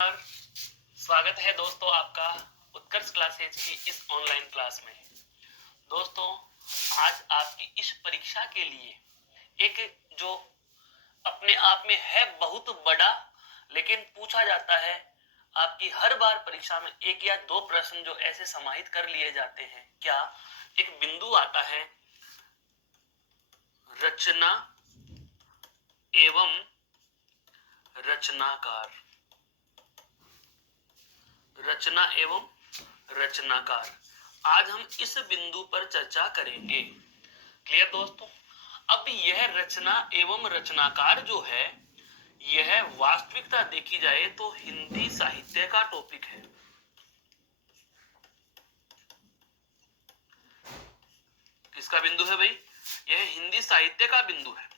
नमस्कार। स्वागत है दोस्तों आपका उत्कर्ष क्लासेज की इस ऑनलाइन क्लास में। दोस्तों, आज आपकी इस परीक्षा के लिए एक जो अपने आप में है बहुत बड़ा, लेकिन पूछा जाता है आपकी हर बार परीक्षा में एक या दो प्रश्न जो ऐसे समाहित कर लिए जाते हैं। क्या एक बिंदु आता है रचना एवं रचनाकार। रचना एवं रचनाकार, आज हम इस बिंदु पर चर्चा करेंगे। क्लियर दोस्तों? अब यह रचना एवं रचनाकार जो है, यह वास्तविकता देखी जाए तो हिंदी साहित्य का टॉपिक है। किसका बिंदु है भाई? यह हिंदी साहित्य का बिंदु है,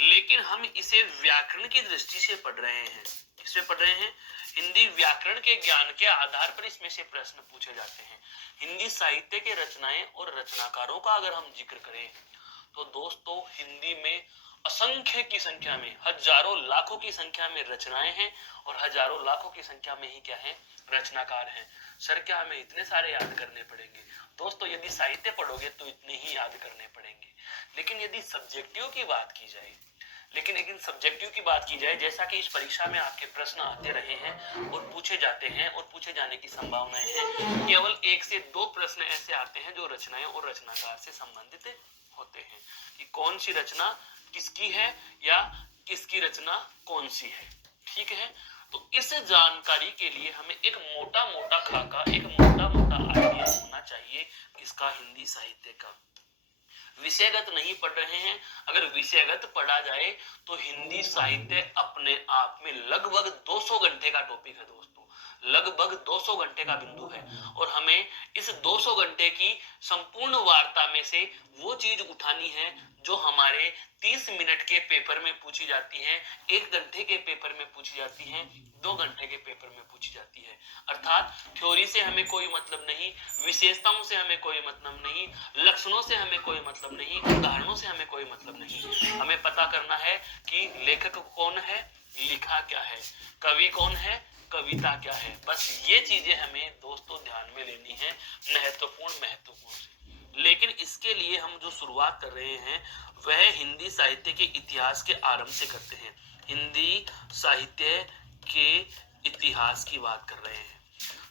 लेकिन हम इसे व्याकरण की दृष्टि से पढ़ रहे हैं। किससे पढ़ रहे हैं? हिंदी व्याकरण के ज्ञान के आधार पर इसमें से प्रश्न पूछे जाते हैं। हिंदी साहित्य के रचनाएं और रचनाकारों का अगर हम जिक्र करें तो दोस्तों, हिंदी में असंख्य की संख्या में, हजारों लाखों की संख्या में रचनाएं हैं और हजारों लाखों की संख्या में ही क्या है? रचनाकार हैं। सर, क्या हमें इतने सारे याद करने पड़ेंगे? दोस्तों, यदि साहित्य पढ़ोगे तो इतने ही याद करने पड़ेंगे, लेकिन यदि सब्जेक्टिव की बात की जाए जैसा कि इस परीक्षा में आपके प्रश्न आते रहे हैं और पूछे जाते हैं और पूछे जाने की संभावनाएं हैं, केवल एक से दो प्रश्न ऐसे आते हैं जो रचनाएं और रचनाकार से संबंधित होते हैं कि कौन सी रचना किसकी है या किसकी रचना कौन सी है। ठीक है, तो इस जानकारी के लिए हमें एक मोटा मोटा खाका, एक मोटा मोटा आइडिया होना चाहिए किसका? हिंदी साहित्य का। विषयगत नहीं पढ़ रहे हैं। अगर विषयगत पढ़ा जाए तो हिंदी साहित्य अपने आप में लगभग 200 घंटे का टॉपिक है दोस्तों, लगभग 200 घंटे का बिंदु है। और हमें इस 200 घंटे की संपूर्ण वार्ता में से वो चीज उठानी है जो हमारे 30 मिनट के पेपर में पूछी जाती है, 1 घंटे के पेपर में पूछी जाती है, 2 घंटे के पेपर में पूछी जाती है। अर्थात थ्योरी से हमें कोई मतलब नहीं, विशेषताओं से हमें कोई मतलब नहीं, लक्षणों से हमें कोई मतलब नहीं, उदाहरणों से हमें कोई मतलब नहीं। हमें पता करना है कि लेखक कौन है, लिखा क्या है, कवि कौन है, कविता क्या है। बस ये चीजें हमें दोस्तों ध्यान में लेनी है, महत्वपूर्ण से। लेकिन इसके लिए हम जो शुरुआत कर रहे हैं वह हिंदी साहित्य के इतिहास के आरंभ से करते हैं। हिंदी साहित्य के इतिहास की बात कर रहे हैं।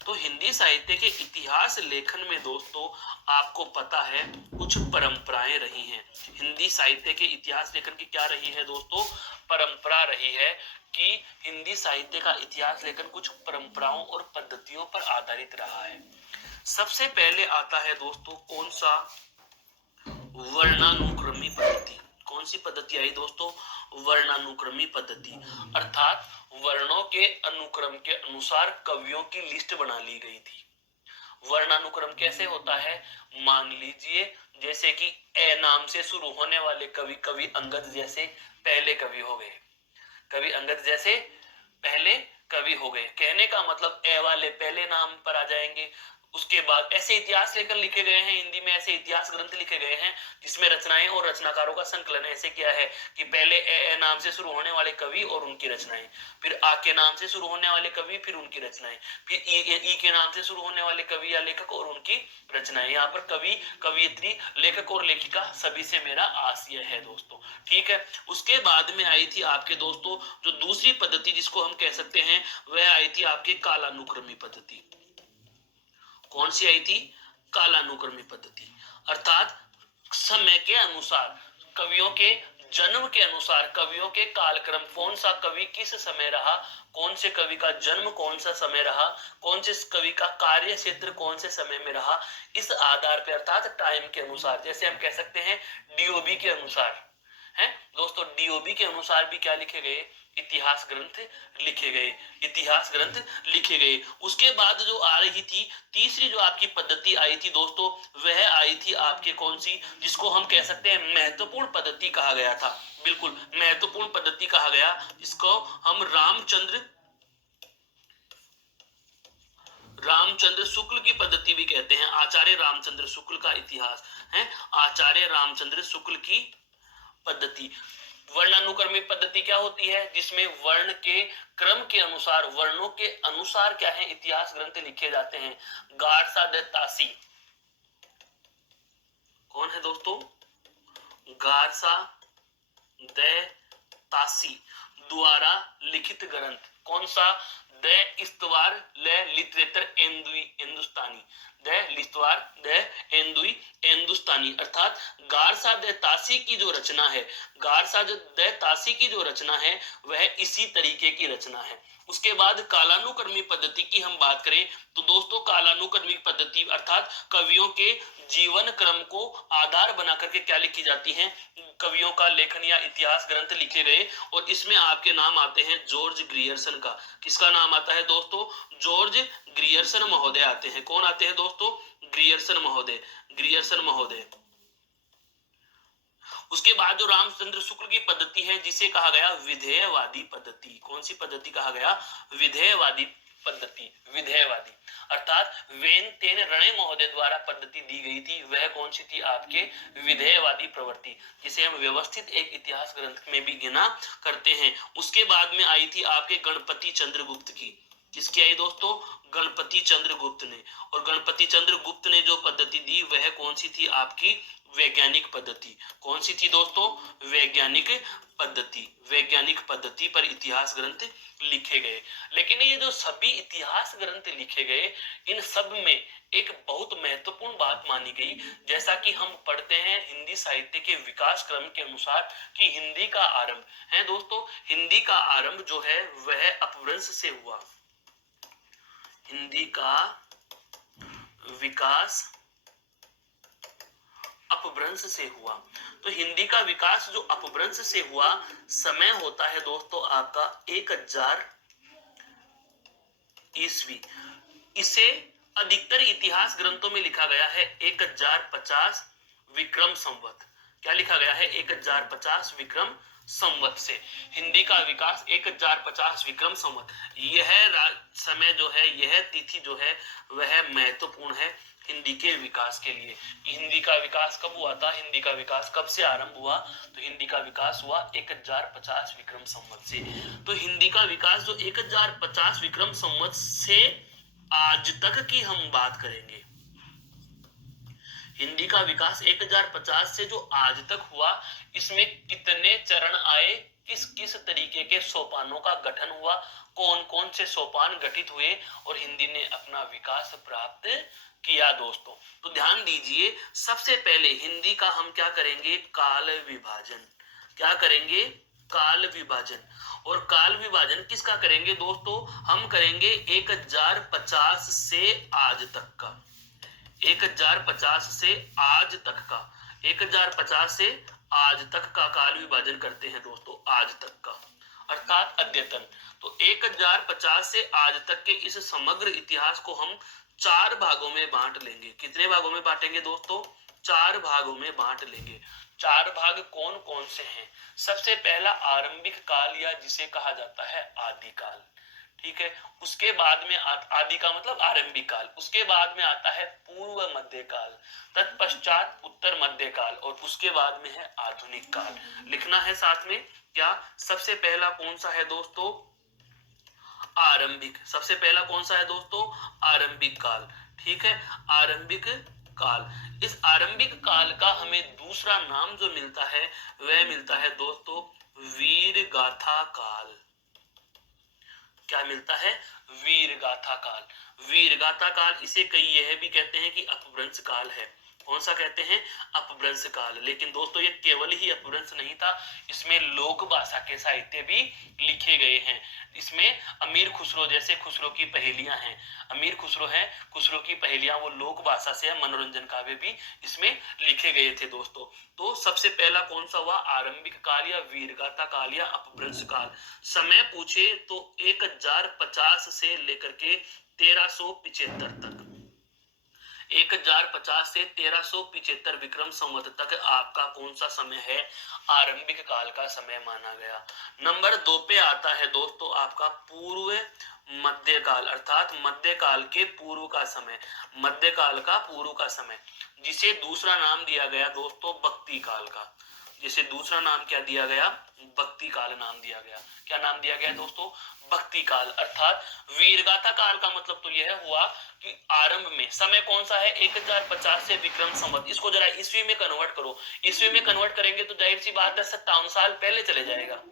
तो हिंदी साहित्य के इतिहास लेखन में दोस्तों, आपको पता है कुछ परंपराएं रही हैं। हिंदी साहित्य के इतिहास लेखन की क्या रही है दोस्तों? परंपरा रही है कि हिंदी साहित्य का इतिहास लेखन कुछ परंपराओं और पद्धतियों पर आधारित रहा है। सबसे पहले आता है दोस्तों कौन सा? वर्णानुक्रमी पद्धति। कौन सी पद्धति आई दोस्तों? वर्णानुक्रमी पद्धति। अर्थात वर्णों के अनुक्रम के अनुसार कवियों की लिस्ट बना ली गई थी। वर्णानुक्रम कैसे होता है? मान लीजिए जैसे कि ए नाम से शुरू होने वाले कवि अंगद जैसे पहले कवि हो गए। कवि अंगद जैसे पहले कवि हो गए, कहने का मतलब ए वाले पहले नाम पर आ जाएंगे। उसके बाद ऐसे इतिहास लेखन लिखे गए हैं, हिंदी में ऐसे इतिहास ग्रंथ लिखे गए हैं जिसमें रचनाएं और रचनाकारों का संकलन ऐसे किया है कि पहले ए नाम से शुरू होने वाले कवि और उनकी रचनाएं, फिर आ के नाम से शुरू होने वाले कवि, फिर उनकी रचनाएं, फिर ई के नाम से शुरू होने वाले कवि या लेखक और उनकी रचनाएं। यहाँ पर कवि, कवियत्री, लेखक और लेखिका सभी से मेरा आशय है दोस्तों। ठीक है, उसके बाद में आई थी आपके दोस्तों जो दूसरी पद्धति जिसको हम कह सकते हैं वह आई थी आपके कालानुक्रमी पद्धति। कौन सी आई थी? कालानुक्रमी पद्धति। अर्थात समय के अनुसार, कवियों के जन्म के अनुसार, कवियों के कालक्रम, कौन सा कवि किस समय रहा, कौन से कवि का जन्म कौन सा समय रहा, कौन से कवि का कार्य क्षेत्र कौन से समय में रहा, इस आधार पर अर्थात टाइम के अनुसार, जैसे हम कह सकते हैं डीओबी के अनुसार है दोस्तों, डीओबी के अनुसार भी क्या लिखे गए? इतिहास ग्रंथ लिखे गए, इतिहास ग्रंथ लिखे गए। उसके बाद जो आ रही थी तीसरी जो आपकी पद्धति आई थी दोस्तों, वह आई थी आपके कौन सी? जिसको हम कह सकते हैं महत्वपूर्ण पद्धति कहा गया था। बिल्कुल महत्वपूर्ण पद्धति कहा गया, जिसको हम रामचंद्र शुक्ल की पद्धति भी कहते हैं। आचार्य रामचंद्र शुक्ल का इतिहास है, आचार्य रामचंद्र शुक्ल की पद्धति। वर्णानुक्रमिक पद्धति क्या होती है? जिसमें वर्ण के क्रम के अनुसार, वर्णों के अनुसार क्या है, इतिहास ग्रंथ लिखे जाते हैं। गारसा द तासी कौन है दोस्तों? गारसा द तासी द्वारा लिखित ग्रंथ। कौन सा? द इस्तवार ले लिटरेचर हिंदुस्तानी, द लिस्तवार द हिंदुस्तानी, अर्थात गारसा द तासी की जो रचना है, गारसा द तासी की जो रचना है वह इसी तरीके की रचना है। उसके बाद कालानुक्रमिक पद्धति की हम बात करें तो दोस्तों, कालानुक्रमिक पद्धति अर्थात कवियों के जीवन क्रम को आधार बना करके क्या लिखी जाती है, कवियों का लेखन या इतिहास ग्रंथ लिखे गए। और इसमें आपके नाम आते हैं जॉर्ज ग्रियर्सन का। किसका नाम आता है दोस्तों? जॉर्ज ग्रियर्सन महोदय आते हैं। कौन आते हैं दोस्तों? ग्रियर्सन महोदय, ग्रियर्सन महोदय। उसके बाद जो रामचंद्र शुक्ल की पद्धति है जिसे कहा गया विधेयवादी पद्धति। कौन सी पद्धति कहा गया? विधेयवादी पद्धति, विधेयवादी, अर्थात वेन तेन रणे महोदय द्वारा पद्धति दी गई थी। वह कौन सी थी? आपके विधेयवादी प्रवृत्ति, जिसे हम व्यवस्थित एक इतिहास ग्रंथ में भी गिना करते हैं। उसके बाद में आई थी आपके गणपति चंद्रगुप्त की। किसकी आई दोस्तों? गणपति चंद्रगुप्त ने। और गणपति चंद्रगुप्त ने जो पद्धति दी वह कौन सी थी? आपकी वैज्ञानिक पद्धति। कौन सी थी दोस्तों? वैज्ञानिक पद्धति। वैज्ञानिक पद्धति पर इतिहास ग्रंथ लिखे गए। लेकिन ये जो सभी इतिहास ग्रंथ लिखे गए, इन सब में एक बहुत महत्वपूर्ण बात मानी गई, जैसा कि हम पढ़ते हैं हिंदी साहित्य के विकास क्रम के अनुसार कि हिंदी का आरंभ है दोस्तों, हिंदी का आरंभ जो है वह अपभ्रंश से हुआ। हिंदी का विकास अपभ्रंश से हुआ। तो हिंदी का विकास जो अपभ्रंश से हुआ, समय होता है दोस्तों आपका 1000 ईस्वी। इसे अधिकतर इतिहास ग्रंथों में लिखा गया है 1050 विक्रम संवत। क्या लिखा गया है? 1050 विक्रम संवत से हिंदी का विकास 1050 विक्रम संवत। यह समय जो है, यह तिथि जो है वह महत्वपूर्ण है हिंदी के विकास के लिए। हिंदी का विकास कब हुआ था? हिंदी का विकास कब से आरंभ हुआ? तो हिंदी का विकास हुआ 1050 विक्रम संवत से। तो हिंदी का विकास जो 1050 विक्रम संवत से आज तक की हम बात करेंगे। हिंदी का विकास 1050 से जो आज तक हुआ, इसमें कितने चरण आए, किस किस तरीके के सोपानों का गठन हुआ, कौन कौन से सोपान गठित हुए और हिंदी ने अपना विकास प्राप्त किया दोस्तों। तो ध्यान दीजिए, सबसे पहले हिंदी का हम क्या करेंगे? काल विभाजन। क्या करेंगे? काल विभाजन। और काल विभाजन किसका करेंगे दोस्तों? हम करेंगे 1050 से आज तक का। 1050 से आज तक का, 1050 से आज तक का काल विभाजन करते हैं दोस्तों, आज तक का अर्थात अद्यतन। तो 1050 से आज तक के इस समग्र इतिहास को हम 4 भागों में बांट लेंगे। कितने भागों में बांटेंगे दोस्तों? 4 भागों में बांट लेंगे। 4 भाग कौन कौन से हैं? सबसे पहला आरंभिक काल या जिसे कहा जाता है आदिकाल, ठीक है। उसके बाद में आदि का मतलब आरंभिक काल। उसके बाद में आता है पूर्व मध्य काल, तत्पश्चात उत्तर मध्य काल और उसके बाद में है आधुनिक काल। लिखना है साथ में। क्या सबसे पहला कौन सा है दोस्तों? आरंभिक। सबसे पहला कौन सा है दोस्तों? आरंभिक काल, ठीक है, आरंभिक काल। इस आरंभिक काल का हमें दूसरा नाम जो मिलता है वह मिलता है दोस्तों वीर गाथा काल। क्या मिलता है? वीर गाथा काल। वीर गाथा काल, इसे कई यह भी कहते हैं कि अपभ्रंश काल है। कौन सा कहते हैं? अपभ्रंश काल। लेकिन दोस्तों ये केवल ही अपभ्रंश नहीं था, इसमें लोक भाषा के साहित्य भी लिखे गए हैं। इसमें अमीर खुसरो जैसे खुसरो की पहेलियां हैं, अमीर खुसरो है, खुसरो की पहेलियां, वो लोक भाषा से है। मनोरंजन काव्य भी इसमें लिखे गए थे दोस्तों। तो सबसे पहला कौन सा हुआ? आरंभिक काल या वीरगाथा काल या अपभ्रंश काल। समय पूछे तो 1050 से लेकर के 1375 तक, 1050 से 1375 विक्रम संवत तक आपका कौन सा समय है? आरंभिक काल का समय माना गया। नंबर 2 पे आता है दोस्तों आपका पूर्व मध्यकाल, अर्थात मध्यकाल के पूर्व का समय, मध्यकाल का पूर्व का समय, जिसे दूसरा नाम दिया गया दोस्तों भक्ति काल का। जिसे दूसरा नाम क्या दिया गया, भक्ति काल नाम दिया गया। क्या नाम दिया गया दोस्तों, भक्ति काल। अर्थात वीरगाथा काल का मतलब तो यह हुआ कि आरंभ में समय कौन सा है, 1050 से विक्रम संवत। इसको जरा ईस्वी में कन्वर्ट करो, ईस्वी में कन्वर्ट करेंगे तो जाहिर सी बात है 57 साल पहले चले जाएगा।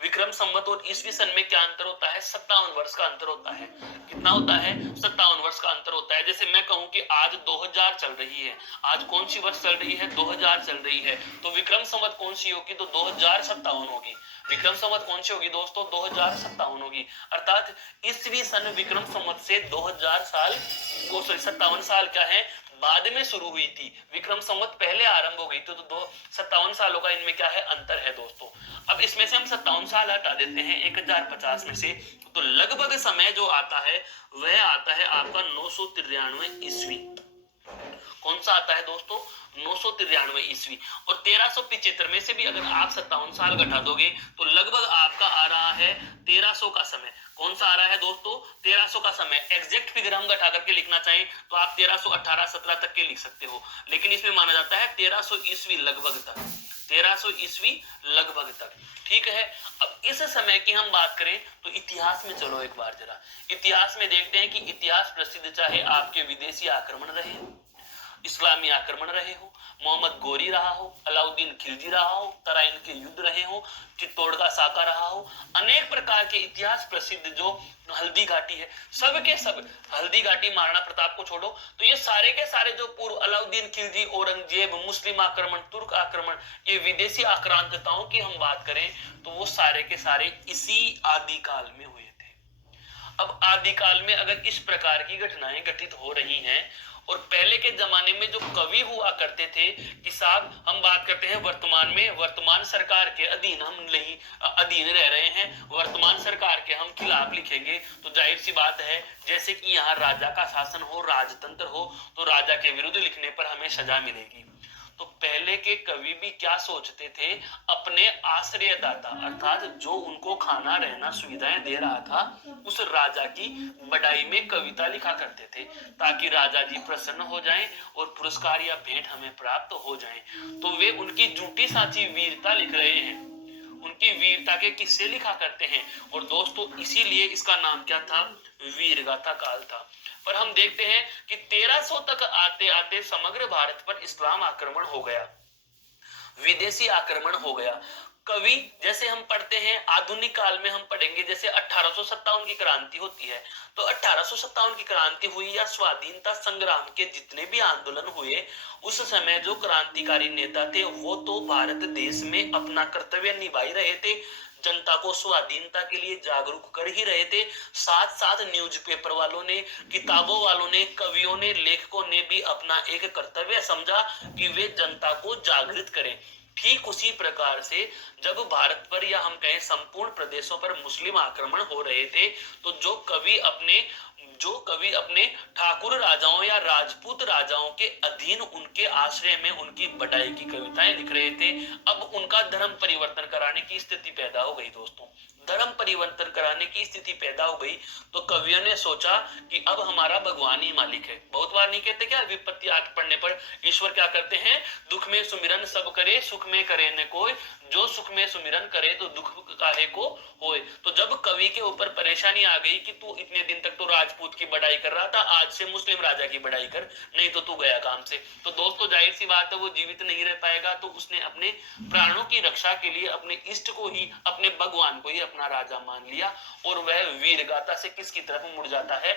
विक्रम संवत और ईस्वी सन में क्या अंतर होता है, 57 वर्ष का अंतर होता है। कितना होता है, 57 वर्ष का अंतर होता है। जैसे मैं कहूं कि आज 2000 चल रही है, आज कौन सी वर्ष चल रही है, 2000 चल रही है, तो विक्रम संवत कौन सी होगी, तो 2057 होगी। विक्रम संवत कौन सी होगी दोस्तों, 2057 होगी। अर्थात ईस्वी सन विक्रम संवत से 2000 साल, वो 57 साल क्या है, बाद में शुरू हुई थी। विक्रम संवत पहले आरंभ हो गई थी, तो 57 सालों का इनमें क्या है, अंतर है दोस्तों। अब इसमें से हम 57 साल हटा देते हैं 1050 में से, तो लगभग समय जो आता है वह आता है आपका 993 ईस्वी। कौन सा आता है दोस्तों, 993 ईस्वी। और 1375 में से भी अगर आप 57 साल घटा दोगे तो लगभग आपका आ रहा है 1300 का समय। कौन सा आ रहा है दोस्तों, 1300 का समय। एग्जैक्ट फिगर हम घटा करके लिखना चाहें तो आप 1318 17 तक के लिख सकते हो, लेकिन इसमें माना जाता है 1300 ईस्वी लगभग तक, 1300 ईस्वी लगभग तक। ठीक है, अब इस समय की हम बात करें तो इतिहास में चलो एक बार जरा इतिहास में देखते हैं कि इतिहास प्रसिद्ध चाहे आपके विदेशी आक्रमण रहे, इस्लामी आक्रमण रहे हो, मोहम्मद गोरी रहा हो, अलाउद्दीन खिलजी रहा हो, तराइन के युद्ध रहे हो, चित्तौड़ का साका रहा हो, अनेक प्रकार के इतिहास प्रसिद्ध जो हल्दी घाटी है, सब के सब, हल्दी घाटी महाराणा प्रताप को छोड़ो तो ये सारे के सारे जो पूर्व अलाउद्दीन खिलजी, औरंगजेब, मुस्लिम आक्रमण, तुर्क आक्रमण, ये विदेशी आक्रांताओं की हम बात करें तो वो सारे के सारे इसी आदिकाल में हुए थे। अब आदिकाल में अगर इस प्रकार की घटनाएं घटित हो रही हैं, और पहले के जमाने में जो कवि हुआ करते थे कि साहब हम बात करते हैं वर्तमान में, वर्तमान सरकार के अधीन हम नहीं अधीन रह रहे हैं, वर्तमान सरकार के हम खिलाफ लिखेंगे तो जाहिर सी बात है जैसे कि यहाँ राजा का शासन हो, राजतंत्र हो, तो राजा के विरुद्ध लिखने पर हमें सजा मिलेगी। तो पहले के कवि भी क्या सोचते थे, अपने आश्रयदाता अर्थात जो उनको खाना रहना सुविधाएं दे रहा था उस राजा की बड़ाई में कविता लिखा करते थे, ताकि राजा जी प्रसन्न हो जाएं और पुरस्कार या भेंट हमें प्राप्त हो जाएं। तो वे उनकी झूठी साची वीरता लिख रहे हैं, उनकी वीरता के किस्से लिखा करते हैं, और दोस्तों इसीलिए इसका नाम क्या था, वीरगाथा काल था। पर हम देखते हैं कि 1300 तक आते आते समग्र भारत पर इस्लाम आक्रमण हो गया, विदेशी आक्रमण हो गया। कवि जैसे हम पढ़ते हैं आधुनिक काल में हम पढ़ेंगे, जैसे 1857 की क्रांति होती है, तो 1857 की क्रांति हुई या स्वाधीनता संग्राम के जितने भी आंदोलन हुए, उस समय जो क्रांतिकारी नेता थे वो तो भारत देश में अपना कर्तव्य निभा ही रहे थे, जनता को स्वाधीनता के लिए जागरूक कर ही रहे थे। साथ साथ न्यूज़पेपर वालों ने, किताबों वालों ने, कवियों ने, लेखकों ने भी अपना एक कर्तव्य समझा कि वे जनता को जागृत करें। ठीक उसी प्रकार से जब भारत पर या हम कहें संपूर्ण प्रदेशों पर मुस्लिम आक्रमण हो रहे थे, तो जो कवि अपने ठाकुर राजाओं या राजपूत राजाओं के अधीन उनके आश्रय में उनकी बढ़ाई की कविताएं लिख रहे थे, अब उनका धर्म परिवर्तन कराने की स्थिति पैदा हो गई दोस्तों। धर्म परिवर्तन कराने की स्थिति पैदा हो गई तो कवियों ने सोचा कि अब हमारा भगवान ही मालिक है। बहुत बार नहीं कहते क्या, विपत्ति आठ पढ़ने पर ईश्वर क्या करते हैं, दुख में सुमिरन सब करे, सुख में करे न कोई, जो सुख में सुमिरन करे तो दुख काहे को होए। तो जब कवि के ऊपर परेशानी आ गई कि तू इतने दिन तक तो राजपूत की बढ़ाई कर रहा था, आज से मुस्लिम राजा की बढ़ाई कर, नहीं तो तू गया काम से, तो दोस्तों जाहिर सी बात है वो जीवित नहीं रह पाएगा। तो उसने अपने प्राणों की रक्षा के लिए अपने इष्ट को ही, अपने भगवान को ही अपना राजा मान लिया, और वह वीरगाथा से किसकी तरफ मुड़ जाता है,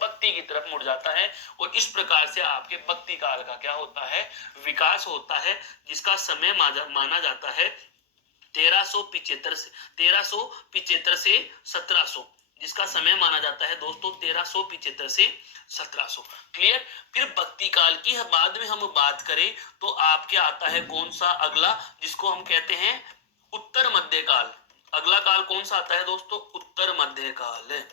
भक्ति की तरफ मुड़ जाता है। और इस प्रकार से आपके भक्ति काल का क्या होता है, विकास होता है, जिसका समय माना जाता है 1375 से 1700, जिसका समय माना जाता है दोस्तों 1375 से 1700। क्लियर। फिर भक्ति काल की बाद में हम बात करें तो आपके आता है कौन सा अगला, जिसको हम कहते हैं उत्तर मध्य काल। अगला काल कौन सा आता है दोस्तों, उत्तर मध्य काल है,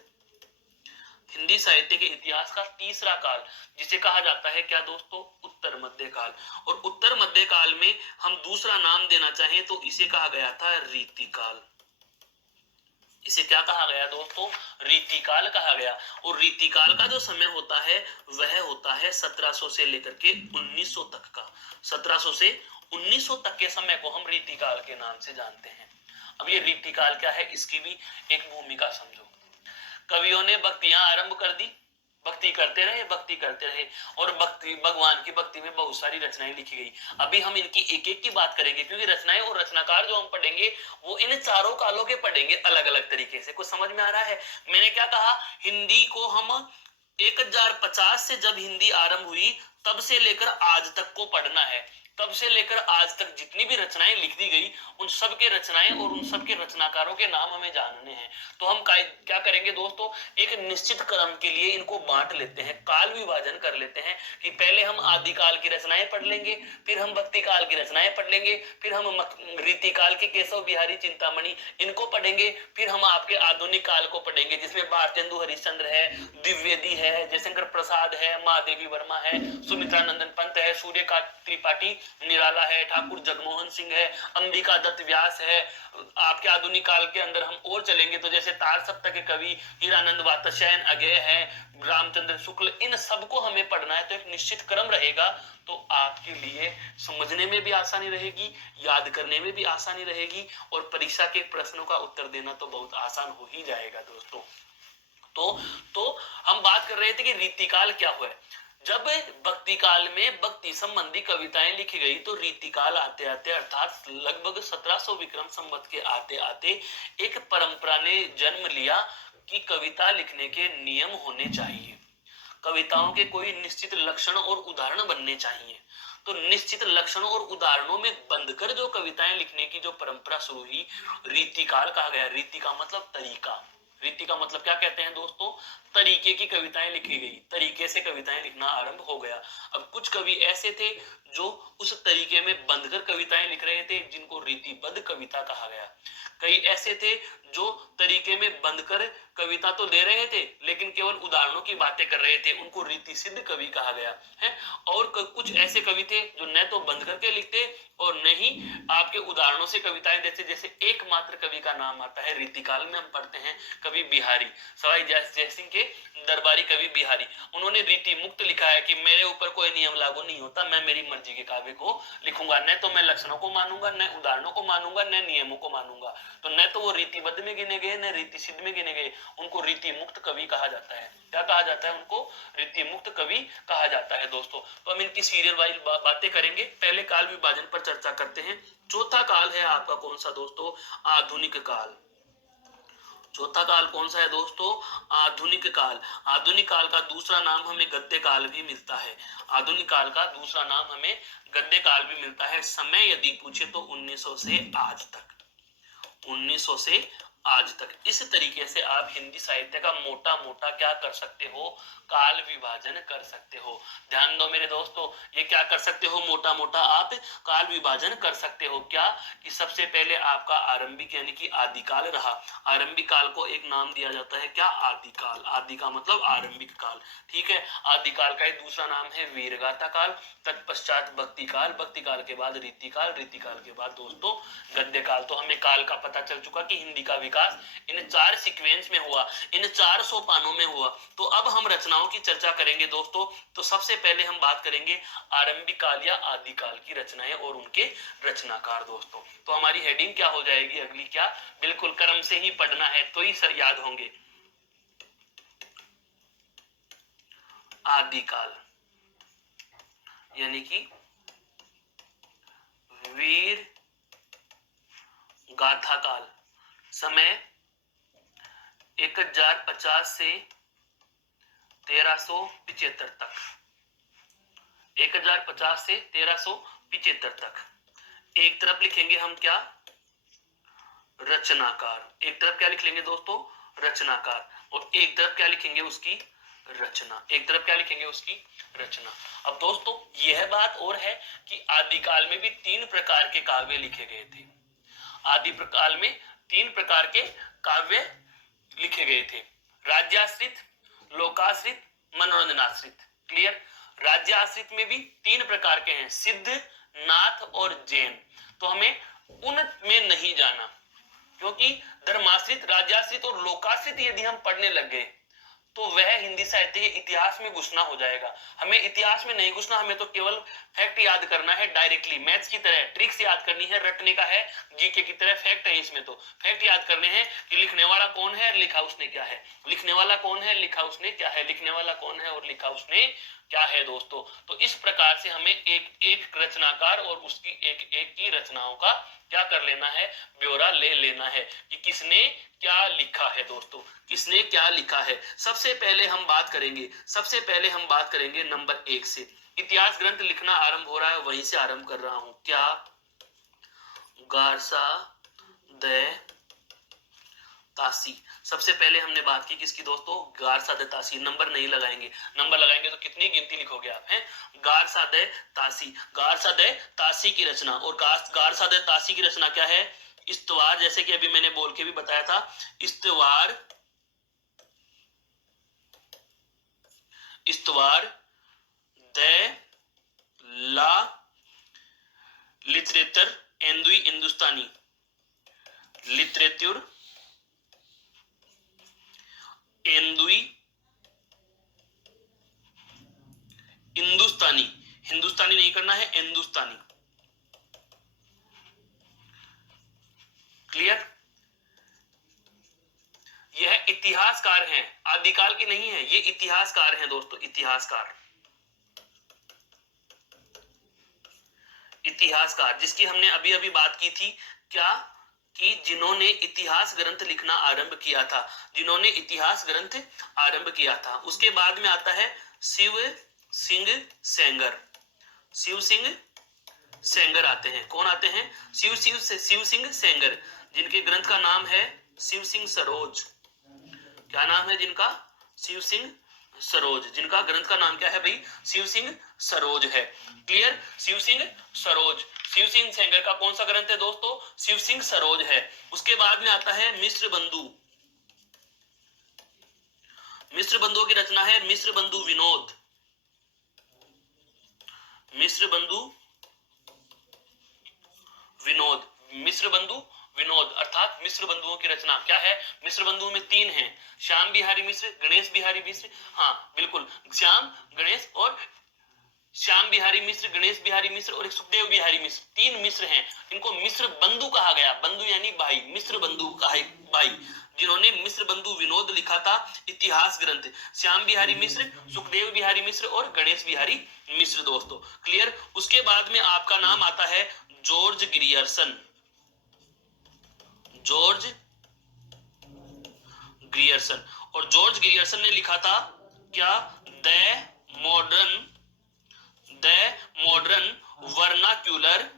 हिंदी साहित्य के इतिहास का तीसरा काल, जिसे कहा जाता है क्या दोस्तों, उत्तर मध्य काल। और उत्तर मध्य काल में हम दूसरा नाम देना चाहें तो इसे कहा गया था रीति काल। इसे क्या कहा गया दोस्तों? रीतिकाल कहा गया। और रीतिकाल का जो समय होता है वह होता है 1700 से लेकर के 1900 तक का। 1700 से 1900 तक के समय को हम रीतिकाल के नाम से जानते हैं। अब ये रीतिकाल क्या है, इसकी भी एक भूमिका समझो। कवियों ने भक्तियां आरंभ कर दी, भक्ति करते रहे और भक्ति, भगवान की भक्ति में बहुत सारी रचनाएं लिखी गई। अभी हम इनकी एक एक की बात करेंगे, क्योंकि रचनाएं और रचनाकार जो हम पढ़ेंगे वो इन चारों कालों के पढ़ेंगे अलग अलग तरीके से। कुछ समझ में आ रहा है? मैंने क्या कहा, हिंदी को हम 1050 से जब हिंदी आरंभ हुई तब से लेकर आज तक को पढ़ना है। तब से लेकर आज तक जितनी भी रचनाएं लिख दी गई उन सब के रचनाएं और उन सब के रचनाकारों के नाम हमें जानने हैं। तो हम क्या करेंगे दोस्तों, एक निश्चित क्रम के लिए इनको बांट लेते हैं, काल विभाजन कर लेते हैं कि पहले हम आदिकाल की रचनाएं पढ़ लेंगे, फिर हम भक्ति काल की रचनाएं पढ़ लेंगे, फिर हम रीतिकाल के केशव बिहारी चिंतामणि इनको पढ़ेंगे, फिर हम आपके आधुनिक काल को पढ़ेंगे जिसमें भारतेंदु हरिश्चंद्र है, द्विवेदी है, जयशंकर प्रसाद है, महादेवी वर्मा है, सुमित्रा नंदन पंत है, सूर्यकांत त्रिपाठी निराला है, ठाकुर जगमोहन सिंह है, अंबिका दत्त व्यास है। आपके आधुनिक काल के अंदर हम और चलेंगे तो जैसे तार सप्तक के कवि हीरानंद वात्स्यायन अगेय है, रामचंद्र शुक्ल, इन सबको हमें पढ़ना है। तो एक निश्चित क्रम रहेगा तो आपके लिए समझने में भी आसानी रहेगी, याद करने में भी आसानी रहेगी और परीक्षा के प्रश्नों का उत्तर देना तो बहुत आसान हो ही जाएगा दोस्तों। तो हम बात कर रहे थे कि रीतिकाल क्या हुआ है। जब भक्ति काल में भक्ति संबंधी कविताएं लिखी गई तो रीतिकाल आते आते अर्थात लगभग 1700 विक्रम संवत के आते आते एक परंपरा ने जन्म लिया कि कविता लिखने के नियम होने चाहिए, कविताओं के कोई निश्चित लक्षण और उदाहरण बनने चाहिए। तो निश्चित लक्षणों और उदाहरणों में बंधकर जो कविताएं लिखने की जो परंपरा शुरू हुई, रीतिकाल कहा गया। रीति का मतलब तरीका, रीति का मतलब क्या कहते हैं दोस्तों? तरीके की कविताएं लिखी गई, तरीके से कविताएं लिखना आरंभ हो गया। अब कुछ कवि ऐसे थे जो उस तरीके में बंधकर कविताएं लिख रहे थे जिनको रीतिबद्ध कविता कहा गया। कई ऐसे थे जो तरीके में बंधकर कविता तो दे रहे थे लेकिन केवल उदाहरणों की बातें कर रहे थे, उनको रीति सिद्ध कवि कहा गया है। और कुछ ऐसे कवि थे जो न तो बंध करके लिखते और न ही आपके उदाहरणों से कविताएं देते। जैसे एकमात्र कवि का नाम आता है रीतिकाल में हम पढ़ते हैं, कवि बिहारी, सवाई जयसिंह के दरबारी कवि बिहारी। उन्होंने रीति मुक्त लिखा है कि मेरे ऊपर कोई नियम लागू नहीं होता, मैं मेरी मर्जी के काव्य को लिखूंगा, न तो मैं लक्षणों को मानूंगा, न उदाहरणों को मानूंगा, न नियमों को मानूंगा। तो न तो वो रीतिबद्ध में गिने गए न रीति सिद्ध में गिने गए, उनको रीति मुक्त कवि कहा जाता है। क्या कहा जाता है? उनको रीति मुक्त कवि कहा जाता है दोस्तों। तो हम इनकी सीरियल वाइज बातें करेंगे। पहले काल विभाजन पर चर्चा करते हैं। चौथा काल है आपका कौन सा दोस्तों? आधुनिक काल। चौथा काल कौन सा है दोस्तों? आधुनिक काल। आधुनिक काल का दूसरा नाम हमें गद्य काल भी मिलता है। आधुनिक काल का दूसरा नाम हमें गद्य काल भी मिलता है। समय यदि पूछे तो 1900 से आज तक, 1900 से आज तक। इस तरीके से आप हिंदी साहित्य का मोटा मोटा क्या कर सकते हो? काल विभाजन कर सकते हो। ध्यान दो मेरे दोस्तों, ये क्या कर सकते हो? मोटा मोटा आप काल विभाजन कर सकते हो। क्या कि सबसे पहले आपका आरंभिक यानी कि आदिकाल रहा। आरंभिक काल को एक नाम दिया जाता है क्या? आदिकाल। आदि का मतलब आरंभिक काल, ठीक है। आदिकाल का एक दूसरा नाम है वीरगाथा काल। तत्पश्चात भक्ति काल, भक्ति काल के बाद रीतिकाल, रीतिकाल के बाद दोस्तों गद्य काल। तो हमें काल का पता चल चुका कि हिंदी का विकास इन 4 सीक्वेंस में हुआ, इन 4 सोपानों में हुआ। तो अब हम रचनाओं की चर्चा करेंगे दोस्तों। तो सबसे पहले हम बात करेंगे आरंभिक काल या आदिकाल की रचनाएं और उनके रचनाकार दोस्तों। तो हमारी हेडिंग क्या हो जाएगी अगली? क्या बिल्कुल क्रम से ही पढ़ना है तो ही सर याद होंगे। आदिकाल यानी कि वीर गाथा काल। समय 1050 से 1375 तक, 1050 से 1375 तक। एक तरफ लिखेंगे हम क्या? रचनाकार। एक तरफ क्या लिख लेंगे दोस्तों? रचनाकार। और एक तरफ क्या लिखेंगे? उसकी रचना। एक तरफ क्या लिखेंगे? उसकी रचना। अब दोस्तों यह बात और है कि आदिकाल में भी 3 प्रकार के काव्य लिखे गए थे। आदि काल में 3 प्रकार के काव्य लिखे गए थे, राज्याश्रित, लोकाश्रित, मनोरंजनाश्रित। क्लियर? राज्याश्रित में भी 3 प्रकार के हैं, सिद्ध, नाथ और जैन। तो हमें उनमें नहीं जाना, क्योंकि धर्माश्रित, राज्याश्रित और लोकाश्रित यदि हम पढ़ने लग गए तो वह हिंदी साहित्य के इतिहास में घुसना हो जाएगा। हमें इतिहास में नहीं घुसना, हमें तो केवल फैक्ट याद करना है, डायरेक्टली मैथ्स की तरह ट्रिक्स याद करनी है, रटने का है, जीके की तरह फैक्ट है इसमें। तो फैक्ट याद करने हैं कि लिखने वाला कौन है, लिखा उसने क्या है, लिखने वाला कौन है, लिखा उसने क्या है, लिखने वाला कौन है और लिखा उसने क्या है दोस्तों। तो इस प्रकार से हमें एक एक रचनाकार और उसकी एक एक की रचनाओं का क्या कर लेना है, ब्यौरा ले लेना है कि किसने क्या लिखा है दोस्तों, किसने क्या लिखा है। सबसे पहले हम बात करेंगे, सबसे पहले हम बात करेंगे नंबर 1 से। इतिहास ग्रंथ लिखना आरंभ हो रहा है, वहीं से आरंभ कर रहा हूं। क्या? गारसा द तासी। सबसे पहले हमने बात की किसकी दोस्तों? गारसा द तासी। नंबर नहीं लगाएंगे, नंबर लगाएंगे तो कितनी गिनती लिखोगे आप, हैं? गारसा द तासी, गारसा द तासी की रचना। और गारसा द तासी की रचना क्या है? इस्तवार, जैसे कि अभी मैंने बोल के भी बताया था, इस्तवार, इस्तवार द ला लिटरेचर एंदुई हिंदुस्तानी, लिटरेचर एंदुई हिंदुस्तानी, हिंदुस्तानी नहीं करना है, हिंदुस्तानी। क्लियर? यह इतिहासकार हैं, आदिकाल के नहीं है, ये इतिहासकार हैं दोस्तों, इतिहासकार, इतिहासकार, जिसकी हमने अभी अभी बात की थी। क्या? कि जिन्होंने इतिहास ग्रंथ लिखना आरंभ किया था, जिन्होंने इतिहास ग्रंथ आरंभ किया था। उसके बाद में आता है शिव सिंह सेंगर, शिव सिंह सेंगर आते हैं। कौन आते हैं? शिव सिंह सेंगर, जिनके ग्रंथ का नाम है शिव सिंह सरोज। क्या नाम है जिनका? शिव सिंह सरोज। जिनका ग्रंथ का नाम क्या है भाई? शिव सिंह सरोज है। क्लियर? शिव सिंह सरोज, शिव सिंह सेंगर का कौन सा ग्रंथ है दोस्तों? शिव सिंह सरोज है। उसके बाद में आता है मिश्र बंधु, मिश्र बंधुओं की रचना है मिश्र बंधु विनोद, मिश्र बंधु विनोद, मिश्र बंधु विनोद अर्थात मिश्र बंधुओं की रचना क्या है? मिश्र बंधुओं में 3 हैं, श्याम बिहारी मिश्र, गणेश बिहारी मिश्र, हाँ बिल्कुल, श्याम, गणेश और श्याम बिहारी मिश्र, गणेश बिहारी मिश्र और एक सुखदेव बिहारी मिश्र, 3 मिश्र हैं। इनको मिश्र बंधु कहा गया, बंधु यानी भाई, मिश्र बंधु कहा भाई, जिन्होंने मिश्र बंधु विनोद लिखा था इतिहास ग्रंथ। श्याम बिहारी मिश्र, सुखदेव बिहारी मिश्र और गणेश बिहारी मिश्र दोस्तों। क्लियर? उसके बाद में आपका नाम आता है जॉर्ज ग्रियर्सन, जॉर्ज ग्रियर्सन। और जॉर्ज ग्रियर्सन ने लिखा था क्या? Modern the modern vernacular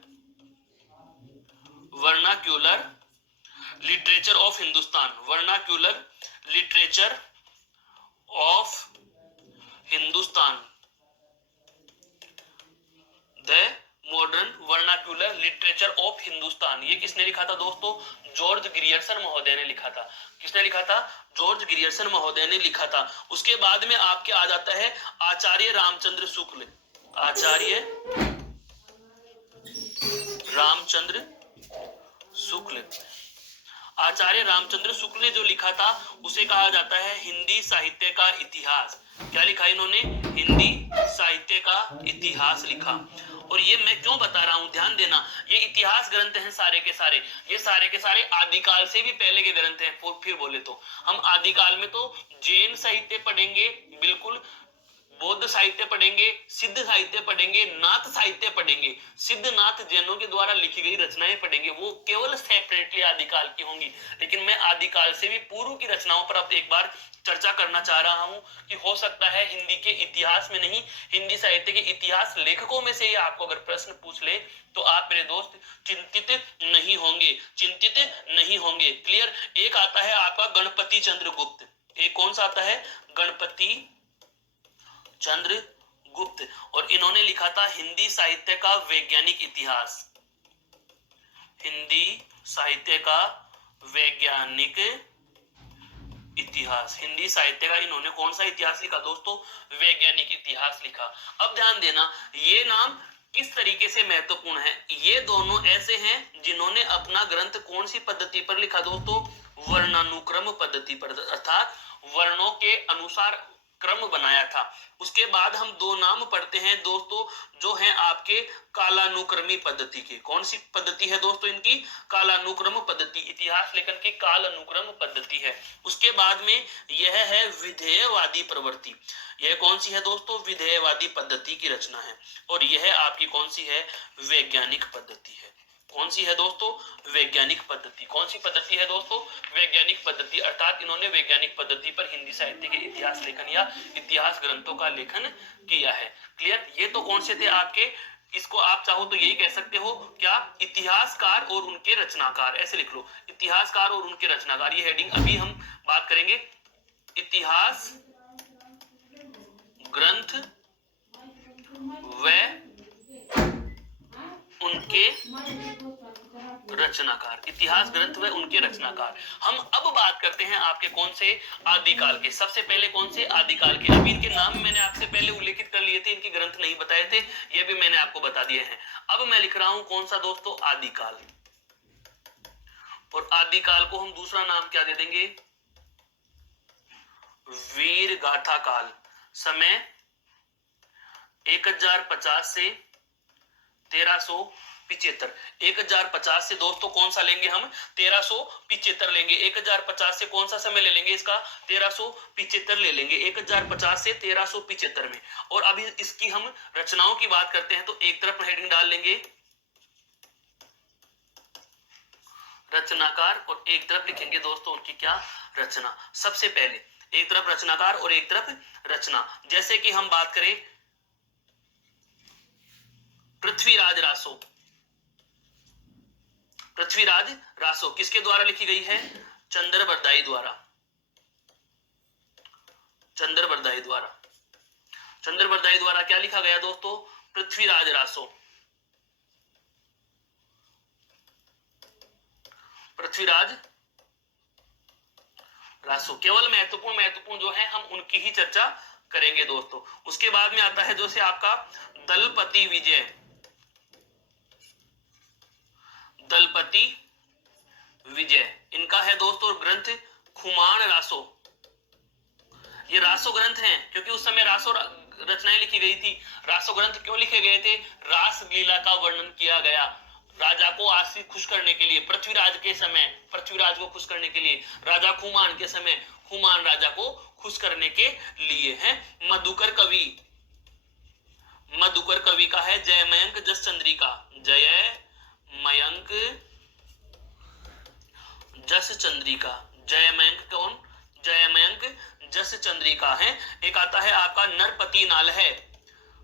literature of Hindustan, vernacular literature of Hindustan, the modern vernacular literature of Hindustan. ये किसने लिखा था दोस्तों? जॉर्ज ग्रियर्सन महोदय ने लिखा था। किसने लिखा था? जॉर्ज ग्रियर्सन महोदय ने लिखा था। उसके बाद में आपके आ जाता है आचार्य रामचंद्र शुक्ल, आचार्य रामचंद्र शुक्ल। आचार्य रामचंद्र शुक्ल ने जो लिखा था उसे कहा जाता है हिंदी साहित्य का इतिहास। क्या लिखा इन्होंने? हिंदी साहित्य का इतिहास लिखा। और ये मैं क्यों बता रहा हूं, ध्यान देना, ये इतिहास ग्रंथ हैं सारे के सारे, ये सारे के सारे आदिकाल से भी पहले के ग्रंथ हैं। फिर बोले तो हम आदिकाल में तो जैन साहित्य पढ़ेंगे, बिल्कुल, बौद्ध साहित्य पढ़ेंगे, सिद्ध साहित्य पढ़ेंगे, नाथ साहित्य पढ़ेंगे, सिद्ध नाथ जैनों के द्वारा लिखी गई रचनाएं पढ़ेंगे, वो केवल सेपरेटली आदिकाल की होंगी। लेकिन मैं आदिकाल से भी पूर्व की रचनाओं पर अब एक बार चर्चा करना चाह रहा हूं कि हो सकता है हिंदी के इतिहास में नहीं, हिंदी साहित्य के इतिहास लेखकों में से ये आपको अगर प्रश्न पूछ ले तो आप मेरे दोस्त चिंतित नहीं होंगे, चिंतित नहीं होंगे। क्लियर? एक आता है आपका गणपति चंद्र गुप्त, एक कौन सा आता है? गणपति चंद्रगुप्त। और इन्होंने लिखा था हिंदी साहित्य का वैज्ञानिक इतिहास, हिंदी साहित्य का वैज्ञानिक इतिहास। हिंदी साहित्य का इन्होंने कौन सा इतिहास लिखा दोस्तों? वैज्ञानिक इतिहास लिखा। अब ध्यान देना, ये नाम किस तरीके से महत्वपूर्ण है? ये दोनों ऐसे हैं जिन्होंने अपना ग्रंथ कौन सी पद्धति पर लिखा दोस्तों? वर्णानुक्रम पद्धति पर, अर्थात वर्णों के अनुसार क्रम बनाया था। उसके बाद हम दो नाम पढ़ते हैं दोस्तों जो हैं आपके कालानुक्रमी पद्धति के। कौन सी पद्धति है दोस्तों इनकी? कालानुक्रम पद्धति, इतिहास लेखन की कालानुक्रम पद्धति है। उसके बाद में यह है विधेयवादी प्रवृत्ति। यह कौन सी है दोस्तों? विधेयवादी पद्धति की रचना है। और यह आपकी कौन सी है? वैज्ञानिक पद्धति है। कौन सी है दोस्तों? वैज्ञानिक पद्धति। कौन सी पद्धति है दोस्तों? वैज्ञानिक पद्धति, अर्थात इन्होंने वैज्ञानिक पद्धति पर हिंदी साहित्य के इतिहास लेखन या इतिहास ग्रंथों का लेखन किया है। क्लियर? ये तो कौन से थे आपके? इसको आप चाहो तो यही कह सकते हो क्या? इतिहासकार और उनके रचनाकार, ऐसे लिख लो, इतिहासकार और उनके रचनाकार। ये हेडिंग अभी हम बात करेंगे। इतिहास ग्रंथ व उनके रचनाकार, इतिहास ग्रंथ व उनके रचनाकार। हम अब बात करते हैं आपके कौन से? आदिकाल के। सबसे पहले कौन से? आदिकाल के। अभी इनके नाम मैंने आपसे पहले उल्लेखित कर लिए थे, इनके ग्रंथ नहीं बताए थे, ये भी मैंने आपको बता दिए हैं। अब मैं लिख रहा हूं कौन सा दोस्तों? आदिकाल। और आदिकाल को हम दूसरा नाम क्या दे देंगे? वीर गाथा काल। समय 1050 से 1375। 1050 से दोस्तों कौन सा लेंगे हम? 1375 लेंगे। 1050 से कौन सा समय ले लेंगे इसका? 1375 ले लेंगे। 1050 से 1375 में। और अभी इसकी हम रचनाओं की बात करते हैं तो एक तरफ हेडिंग डाल लेंगे रचनाकार और एक तरफ लिखेंगे दोस्तों उनकी क्या? रचना। सबसे पहले एक तरफ रचनाकार और एक तरफ रचना। जैसे कि हम बात करें पृथ्वीराज रासो। पृथ्वीराज रासो किसके द्वारा लिखी गई है? चंद्रबरदाई द्वारा। चंद्रबरदाई द्वारा। चंद्रबरदाई द्वारा क्या लिखा गया दोस्तों? पृथ्वीराज रासो। पृथ्वीराज रासो। केवल महत्वपूर्ण जो है हम उनकी ही चर्चा करेंगे दोस्तों। उसके बाद में आता है जो से आपका दलपति विजय। दलपति विजय इनका है दोस्तों ग्रंथ खुमान रासो। ये रासो ग्रंथ हैं क्योंकि उस समय रासो रचनाएं लिखी गई थी। रासो ग्रंथ क्यों लिखे गए थे? रास लीला का वर्णन किया गया, राजा को आशी खुश करने के लिए। पृथ्वीराज के समय पृथ्वीराज को खुश करने के लिए, राजा खुमान के समय खुमान राजा को खुश करने के लिए है। मधुकर कवि। मधुकर कवि का है जयमयंक जस चंद्रिका। जय मयंक जस चंद्रिका। जयमयंक कौन? जयमयंक जस चंद्रिका है। एक आता है आपका नरपति नाल है।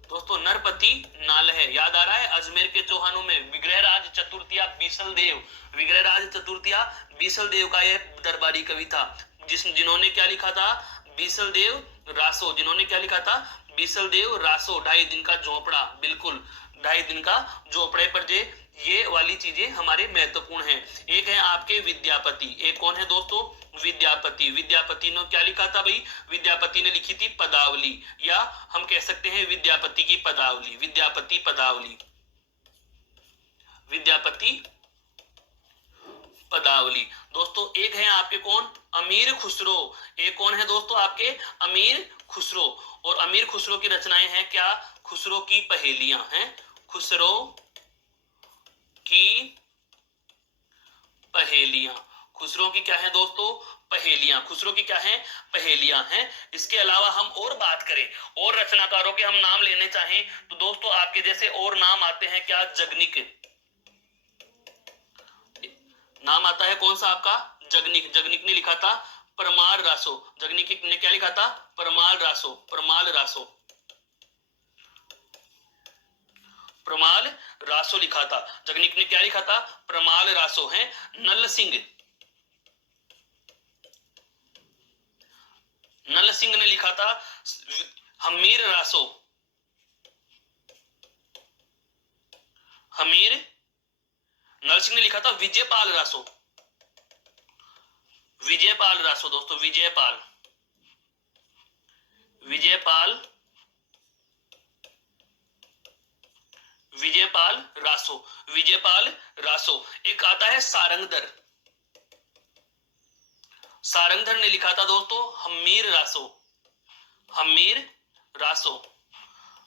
दोस्तों नरपति नाल है याद आ रहा है? अजमेर के चौहानों में विग्रहराज चतुर्थिया बीसल देव। विग्रहराज चतुर्थिया बीसल देव का यह दरबारी कवि था जिन्होंने क्या लिखा था? बीसल देव रासो। जिन्होंने क्या लिखा था? बीसल देव रासो। 2.5 दिन का झोपड़ा। बिल्कुल 2.5 दिन का झोपड़े पर ये वाली चीजें हमारे महत्वपूर्ण हैं। एक है आपके विद्यापति। एक कौन है दोस्तों? विद्यापति। विद्यापति ने क्या लिखा था भाई? विद्यापति ने लिखी थी पदावली, या हम कह सकते हैं विद्यापति की पदावली। विद्यापति पदावली। विद्यापति पदावली। दोस्तों एक है आपके कौन? अमीर खुसरो। एक कौन है दोस्तों आपके? अमीर खुसरो। और अमीर खुसरो की रचनाएं हैं क्या? खुसरो की पहेलियां हैं। खुसरो की पहेलियां। खुसरो की क्या है दोस्तों? पहेलियां। खुसरो की क्या है? पहेलियां हैं। इसके अलावा हम और बात करें और रचनाकारों के हम नाम लेने चाहें तो दोस्तों आपके जैसे और नाम आते हैं क्या? जगनिक। नाम आता है कौन सा आपका? जगनिक। जगनिक ने लिखा था परमार रासो। जगनिक ने क्या लिखा था? परमाल रासो। परमाल रासो। प्रमाल रासो लिखा था। जगनिक ने क्या लिखा था? प्रमाल रासो है। नल सिंह। नल सिंह ने लिखा था हमीर रासो। हमीर। नल सिंह ने लिखा था विजयपाल रासो। विजयपाल रासो दोस्तों। विजयपाल। विजयपाल विजयपाल रासो, विजयपाल रासो। एक आता है सारंगधर, सारंगधर ने लिखा था दोस्तों हम्मीर रासो, हम्मीर रासो।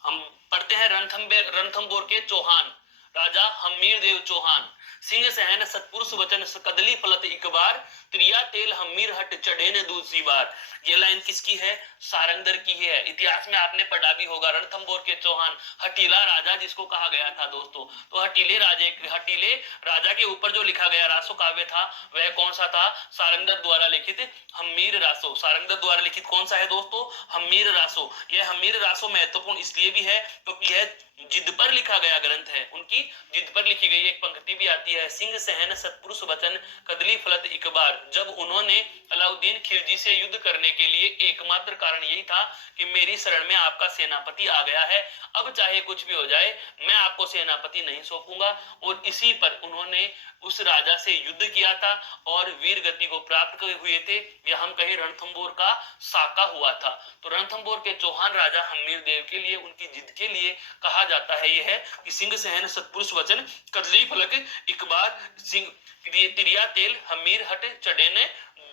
हम पढ़ते हैं रणथंबोर के चौहान, राजा हम्मीर देव चौहान। सिंह सहन सतपुरुष वचन कदली फलत एक बार, त्रिया तेल हम्मीर हट चढ़े ने दूसरी बार। ये लाइन किसकी है? सारंगधर की है। इतिहास में आपने पढ़ा भी होगा, रणथंबोर के चौहान हटीला राजा जिसको कहा गया था दोस्तों। तो हटीले राजा के ऊपर जो लिखा गया रासो काव्य था वह कौन सा था? सारंगधर द्वारा लिखित हम्मीर रासो। सारंगधर द्वारा लिखित कौन सा है दोस्तों? हम्मीर रासो। यह हम्मीर रासो महत्वपूर्ण इसलिए भी है क्योंकि यह जिद पर लिखा गया ग्रंथ है, उनकी जिद पर लिखी गई। एक पंक्ति भी आती है, सिंह सहन सतपुरुष वचन कदली फलत एक बार। जब उन्होंने अलाउद्दीन खिलजी से युद्ध करने के लिए एकमात्र कारण यही था कि मेरी शरण में आपका सेनापति आ गया है, अब चाहे कुछ भी हो जाए मैं आपको सेनापति नहीं सौंपूंगा। और इसी पर उन्होंने उस राजा से युद्ध किया था और वीर गति को प्राप्त हुए थे। यह हम कहें रणथंबोर का साका हुआ था। तो रणथंबोर के चौहान राजा हम्मीर देव के लिए, उनकी जिद के लिए कहा जाता है यह है कि सिंह सहन सतपुरुष वचन कदली फलक एक बार, सिंह तिरिया तेल हमीर हट चढ़े ने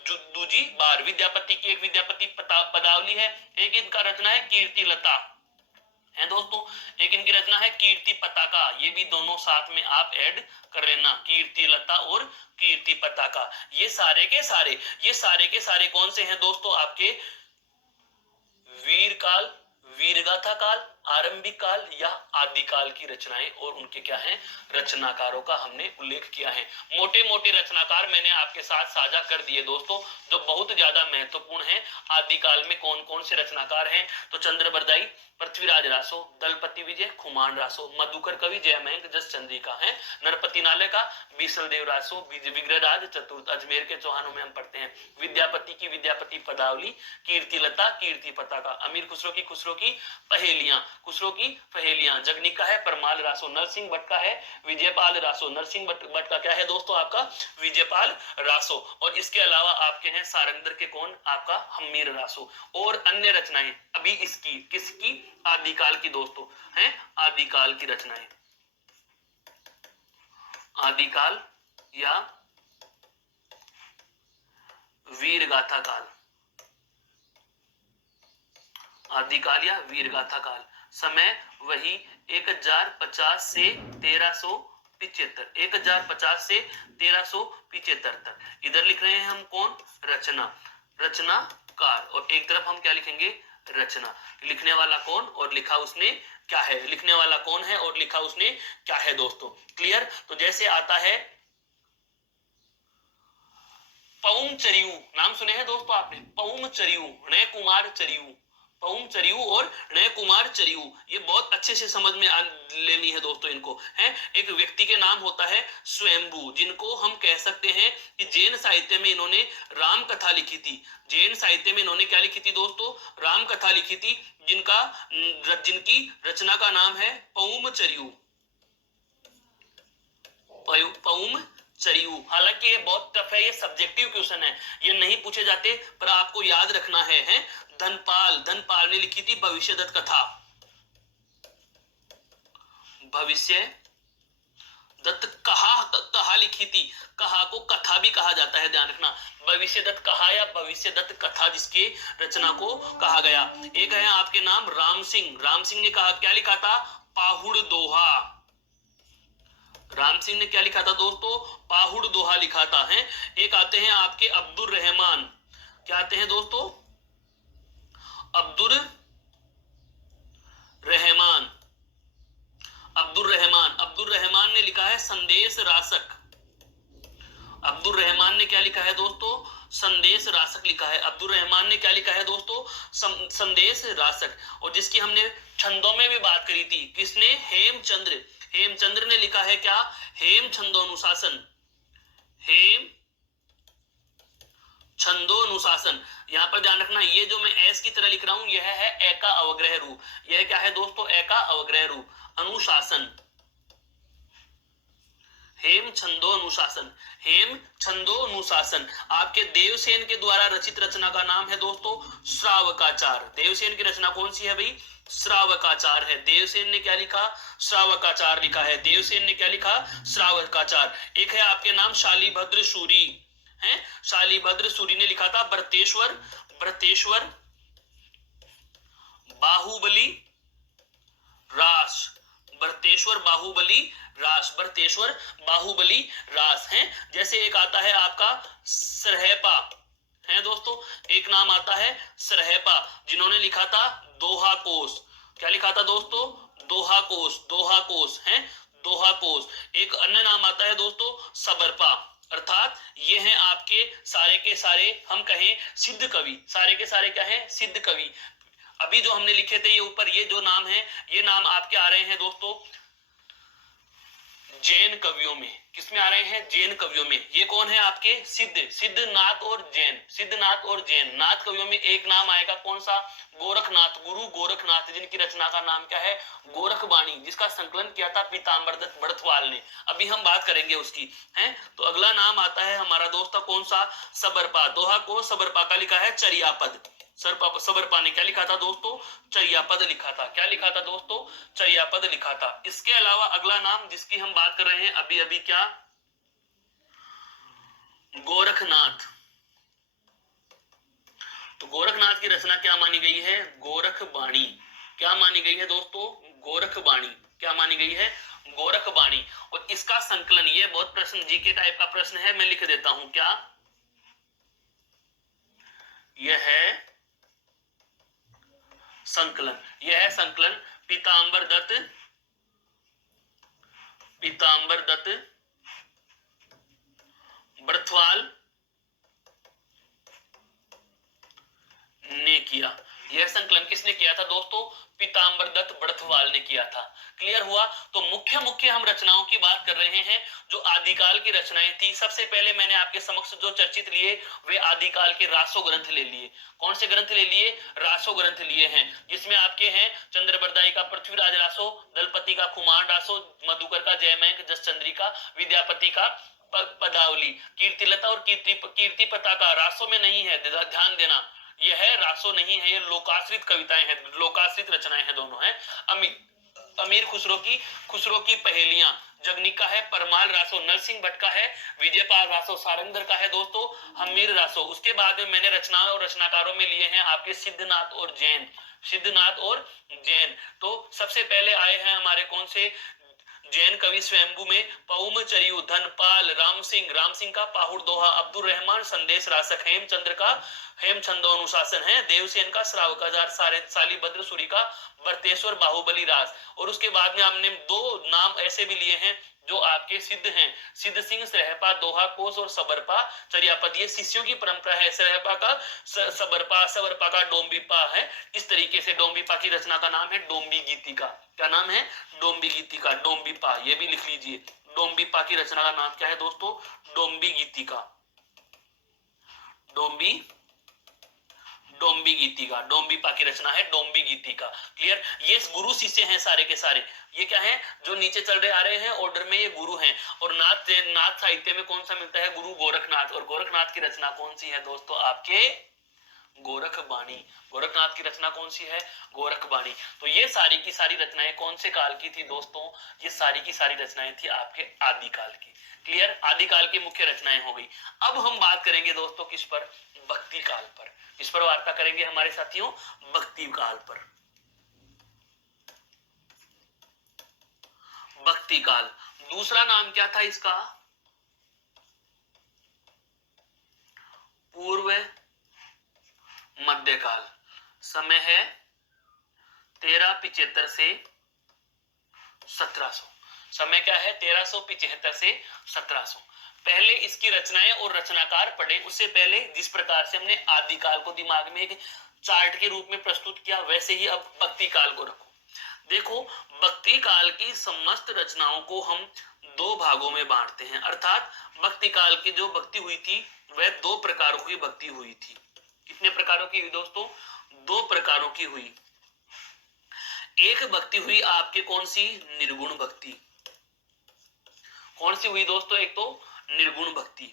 दूजी बार। विद्यापति की एक विद्यापति पदावली है, एक इनका रचना है कीर्ति लता है दोस्तों, एक इनकी रचना है कीर्ति पताका। ये भी दोनों साथ में आप ऐड कर लेना, कीर्ति लता और कीर्ति पताका। ये सारे के सारे कौन से हैं दोस्तों? आपके वीर काल, वीरगाथा काल, आरंभिक काल या आदिकाल की रचनाएं और उनके क्या हैं? रचनाकारों का हमने उल्लेख किया है। मोटे मोटे रचनाकार मैंने आपके साथ साझा कर दिए दोस्तों, जो बहुत ज्यादा महत्वपूर्ण है। आदिकाल में कौन कौन से रचनाकार हैं? तो चंद्रबरदाई, पृथ्वीराज रासो, दलपति विजय, खुमान रासो, मधुकर कवि, जयमंग, जस चंद्रिका है, नरपति नाले का, बीसल देव रासो, विग्रहराज चतुर्थ, अजमेर के चौहानों में हम पढ़ते हैं। विद्यापति की विद्यापति पदावली, कीर्ति लता, कीर्ति पताका, अमीर खुसरो की पहेलियां, खुसरो की पहेलियां, जगनिक का है परमाल रासो, नरसिंह भट्ट का है विजयपाल रासो। नरसिंह भट्ट का क्या है दोस्तों? आपका विजयपाल रासो। और इसके अलावा आपके हैं सारंगधर के कौन? आपका हम्मीर रासो। और अन्य रचनाएं अभी इसकी किसकी? आदिकाल की दोस्तों हैं, आदिकाल की रचनाएं, आदिकाल या वीरगाथा काल, आदिकाल या वीरगाथा काल। समय वही 1050 से 1375, 1050 से 1375 तक। इधर लिख रहे हैं हम कौन? रचना, रचनाकार, और एक तरफ हम क्या लिखेंगे? रचना। लिखने वाला कौन और लिखा उसने क्या है? लिखने वाला कौन है और लिखा उसने क्या है दोस्तों? क्लियर? तो जैसे आता है पउम चरियू, नाम सुने हैं दोस्तों आपने? पउम चरियू, नय कुमार चरियू, पउम चरियू और नय कुमार चरियू। ये बहुत अच्छे से समझ में लेनी है दोस्तों इनको, है। एक व्यक्ति के नाम होता है स्वयंभू, जिनको हम कह सकते हैं कि जैन साहित्य में इन्होंने राम कथा लिखी थी। जैन साहित्य में इन्होंने क्या लिखी थी दोस्तों? राम कथा लिखी थी, जिनकी रचना का नाम है पउम चरियू, पउम चरियू। हालांकि ये बहुत टफ है, ये सब्जेक्टिव क्वेश्चन है, ये नहीं पूछे जाते, पर आपको याद रखना है। धनपाल ने लिखी थी भविष्यदत्त कथा, भविष्य दत्त कहा लिखी थी। कहा को कथा भी कहा जाता है, ध्यान रखना। भविष्यदत्त कहा या भविष्यदत्त कथा जिसकी रचना को कहा गया। एक है आपके नाम राम सिंह ने कहा क्या लिखा था? पाहुड़ दोहा। राम सिंह ने क्या लिखा था दोस्तों? पाहुड़ दोहा लिखा था, है। एक आते हैं आपके अब्दुल रहमान, क्या आते हैं दोस्तों? अब्दुल रहमान ने लिखा है संदेश रासक। अब्दुल रहमान ने क्या लिखा है दोस्तों? संदेश रासक लिखा है। अब्दुल रहमान ने क्या लिखा है दोस्तों? संदेश रासक। और जिसकी हमने छंदों में भी बात करी थी, किसने? हेमचंद्र ने लिखा है क्या? हेम छंदोनुशासन, हेम छंदोनुशासन। यहां पर ध्यान रखना, ये जो मैं एस की तरह लिख रहा हूं यह है ए का अवग्रह रूप। यह क्या है दोस्तों? ए का अवग्रह रूप, अनुशासन। हेम छंदोनुशासन, हेम छंदोनुशासन आपके देवसेन के द्वारा रचित रचना का नाम है दोस्तों श्रावकाचार। देवसेन की रचना कौन सी है भाई? श्रावकाचार है। देवसेन ने क्या लिखा? श्रावकाचार लिखा है। देवसेन ने क्या लिखा? श्रावकाचार। एक है आपके नाम शालीभद्र सूरी है, शालीभद्र सूरी ने लिखा था भ्रतेश्वर बाहुबली रास, भ्रतेश्वर बाहुबली रास, भ्रतेश्वर बाहुबली रास है। जैसे एक आता है आपका सरहेपा है दोस्तों, एक नाम आता है सरहेपा, जिन्होंने लिखा था दोहा कोश। क्या लिखा था दोस्तों? दोहा कोश, दोहा कोश है, दोहा कोश। एक अन्य नाम आता है दोस्तों सबरपा। अर्थात ये हैं आपके सारे के सारे हम कहें सिद्ध कवि, सारे के सारे क्या है? सिद्ध कवि। अभी जो हमने लिखे थे ये ऊपर, ये जो नाम है, ये नाम आपके आ रहे हैं दोस्तों जैन कवियों में। किसमें आ रहे हैं? जैन कवियों में। ये कौन है आपके? सिद्धनाथ और जैन, सिद्धनाथ और जैन। नाथ कवियों में एक नाम आएगा कौन सा? गोरखनाथ, गुरु गोरखनाथ, जिनकी रचना का नाम क्या है? गोरखबाणी, जिसका संकलन किया था पीताम्बर दत्त बड़थवाल ने। अभी हम बात करेंगे उसकी है। तो अगला नाम आता है हमारा दोस्त कौन सा? सबरपा। दोहा को सबरपा का लिखा है चर्यापद। सबरपा ने क्या लिखा था दोस्तों? चर्यापद लिखा था। क्या लिखा था दोस्तों? चर्यापद लिखा था। इसके अलावा अगला नाम जिसकी हम बात कर रहे हैं अभी अभी, क्या? गोरखनाथ। तो गोरखनाथ की रचना क्या मानी गई है? गोरखबाणी। क्या मानी गई है दोस्तों? गोरखबाणी। क्या मानी गई है? गोरखबाणी। और इसका संकलन, ये बहुत प्रश्न जीके टाइप का प्रश्न है, मैं लिख देता हूं। क्या यह है संकलन? यह है संकलन पीताम्बर दत्त बड़थवाल ने किया। यह संकलन किसने किया था दोस्तों? पीताम्बर दत्त बड़थवाल ने किया था। क्लियर हुआ? तो मुख्य हम रचनाओं की बात कर रहे हैं जो आदिकाल की रचनाएं थी। सबसे पहले मैंने आपके समक्ष जो चर्चित लिए वे आदिकाल के रासो ग्रंथ ले लिए। कौन से ग्रंथ ले लिए? रासो ग्रंथ लिए हैं, जिसमें आपके हैं चंद्रबरदाई का पृथ्वीराज रासो, दलपति का कुमार रासो, मधुकर का जयमंक, जसचंद्री का, विद्यापति का पदावली, कीर्तिलता और कीर्तिपता का रासो में नहीं है, ध्यान देना। यह है रासो नहीं है, ये लोकाश्रित कविताएं हैं, लोकाश्रित रचनाएं हैं दोनों हैं। अमीर खुसरो की पहेलियां, जगनिक का है परमाल रासो, नरसिंह भट्ट का है विजयपाल रासो, सारंगधर का है दोस्तों हमीर रासो। उसके बाद में मैंने रचनाओं और रचनाकारों में लिए हैं आपके सिद्धनाथ और जैन, सिद्धनाथ और जैन। तो सबसे पहले आए हैं हमारे कौन से? जैन कवि स्वयंभू में पौम चरियु, धनपाल, राम सिंह का पाहुड़ दोहा, अब्दुल रहमान संदेश रासक, हेमचंद्र का हेमचंदो अनुशासन है, देवसेन का श्रावकाचार, शालीभद्र सूरी का भ्रतेश्वर बाहुबली रास। और उसके बाद में हमने दो नाम ऐसे भी लिए हैं जो आपके सिद्ध हैं, सिद्ध सिंह सरहपा, दोहा कोश और सबरपा चर्यापद। ये शिष्यों की परंपरा है। सरहपा का सबरपा का डोंबिपा है। इस तरीके से डोंबिपा की रचना का नाम है डोंबी गीतिका। क्या नाम है? डोंबी गीतिका, डोंबिपा, ये भी लिख लीजिए। डोंबिपा की रचना का नाम क्या है दोस्तों? डोंबी गीतिका, डोंबी गीतिका, डोंबिपा की रचना है डोंबी गीतिका। क्लियर? ये गुरु शिष्य हैं सारे के सारे। ये क्या है? जो नीचे चल रहे आ रहे हैं ऑर्डर में, ये गुरु हैं। और नाथ साहित्य में कौन सा मिलता है? गुरु गोरखनाथ। और गोरखनाथ की रचना कौन सी है दोस्तों? आपके गोरखबाणी। गोरखनाथ की रचना कौन सी है? गोरखबाणी। तो ये सारी की सारी रचनाएं कौन से काल की थी दोस्तों? ये सारी की सारी रचनाएं थी आपके आदिकाल की। क्लियर? आदिकाल की मुख्य रचनाएं हो गई। अब हम बात करेंगे दोस्तों किस पर? भक्ति काल पर। किस पर वार्ता करेंगे हमारे साथियों? भक्ति काल पर। भक्ति काल, दूसरा नाम क्या था इसका? पूर्व मध्यकाल। समय है 1375 से 1700। समय क्या है? 1375 से 1700। पहले इसकी रचनाएं और रचनाकार पढ़े, उससे पहले जिस प्रकार से हमने आदिकाल को दिमाग में एक चार्ट के रूप में प्रस्तुत किया, वैसे ही अब भक्ति काल को रखो। देखो, भक्ति काल की समस्त रचनाओं को हम दो भागों में बांटते हैं। अर्थात भक्ति काल की जो भक्ति हुई थी वह दो प्रकारों की भक्ति हुई थी। कितने प्रकारों की हुई दोस्तों? दो प्रकारों की हुई। एक भक्ति हुई आपके कौन सी? निर्गुण भक्ति। कौन सी हुई दोस्तों? एक तो निर्गुण भक्ति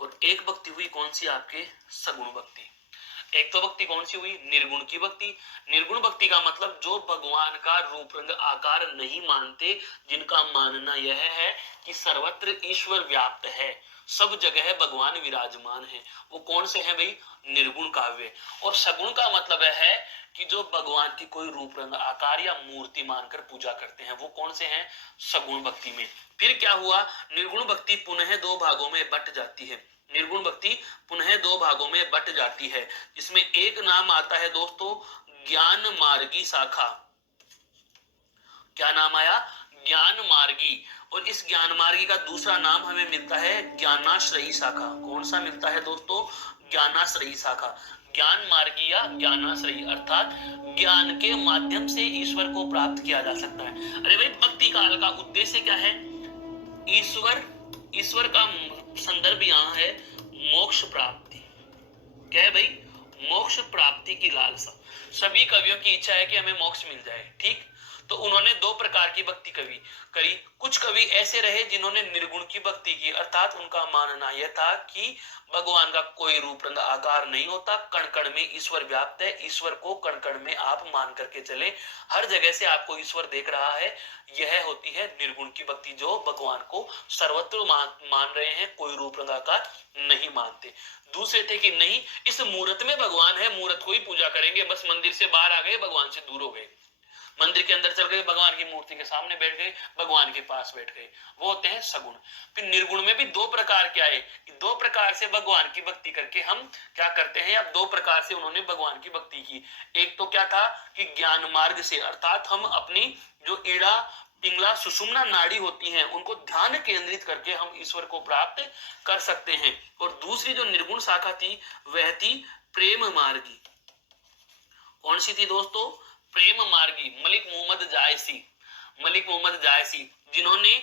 और एक भक्ति हुई कौन सी? आपके सगुण भक्ति। एक तो भक्ति कौन सी हुई? निर्गुण की भक्ति। निर्गुण भक्ति का मतलब जो भगवान का रूप रंग आकार नहीं मानते, जिनका मानना यह है कि सर्वत्र ईश्वर व्याप्त है, सब जगह भगवान विराजमान है, वो कौन से हैं भाई? निर्गुण काव्य। और सगुण का मतलब है कि जो भगवान की कोई रूप रंग आकार या मूर्ति मानकर पूजा करते हैं, वो कौन से हैं? सगुण भक्ति में। फिर क्या हुआ? निर्गुण भक्ति पुनः दो भागों में बट जाती है। निर्गुण भक्ति पुनः दो भागों में बट जाती है, जिसमें एक नाम आता है दोस्तों ज्ञान मार्गी शाखा। क्या नाम आया? ज्ञान मार्गी। और इस ज्ञान मार्गी का दूसरा नाम हमें मिलता है ज्ञानाश्रयी शाखा। कौन सा मिलता है दोस्तों? ज्ञानाश्रयी शाखा। ज्ञान मार्गी या ज्ञानाश्रयी अर्थात ज्ञान के माध्यम से ईश्वर को प्राप्त किया जा सकता है। अरे भाई, भक्ति काल का उद्देश्य क्या है? ईश्वर ईश्वर का संदर्भ यहाँ है मोक्ष प्राप्ति। क्या है भाई? मोक्ष प्राप्ति की लालसा। सभी कवियों की इच्छा है कि हमें मोक्ष मिल जाए, ठीक। तो उन्होंने दो प्रकार की भक्ति करी। कुछ कवि ऐसे रहे जिन्होंने निर्गुण की भक्ति की, अर्थात उनका मानना यह था कि भगवान का कोई रूप रंग आकार नहीं होता, कण कण में ईश्वर व्याप्त है, ईश्वर को कण कण में आप मान करके चले, हर जगह से आपको ईश्वर देख रहा है। यह होती है निर्गुण की भक्ति, जो भगवान को सर्वत्र मान रहे हैं, कोई रूप रंग आकार नहीं मानते। दूसरे थे कि नहीं, इस मूर्त में भगवान है, मूर्त को ही पूजा करेंगे, बस मंदिर से बाहर आ गए, भगवान से दूर हो गए, मंदिर के अंदर चल गए, भगवान की मूर्ति के सामने बैठ गए, भगवान के पास बैठ गए, वो होते हैं सगुण। फिर निर्गुण में भी दो प्रकार के आए, दो प्रकार से भगवान की भक्ति करके हम क्या करते हैं, अब दो प्रकार से उन्होंने भगवान की भक्ति की। एक तो क्या था कि ज्ञान मार्ग से, अर्थात हम अपनी जो ईड़ा पिंगला सुषुम्ना नाड़ी होती हैं, उनको ध्यान केंद्रित करके हम ईश्वर को प्राप्त कर सकते हैं। और दूसरी जो निर्गुण शाखा थी वह थी प्रेम मार्गी। कौन सी थी दोस्तों? प्रेम मार्गी। मलिक मोहम्मद जायसी, जिन्होंने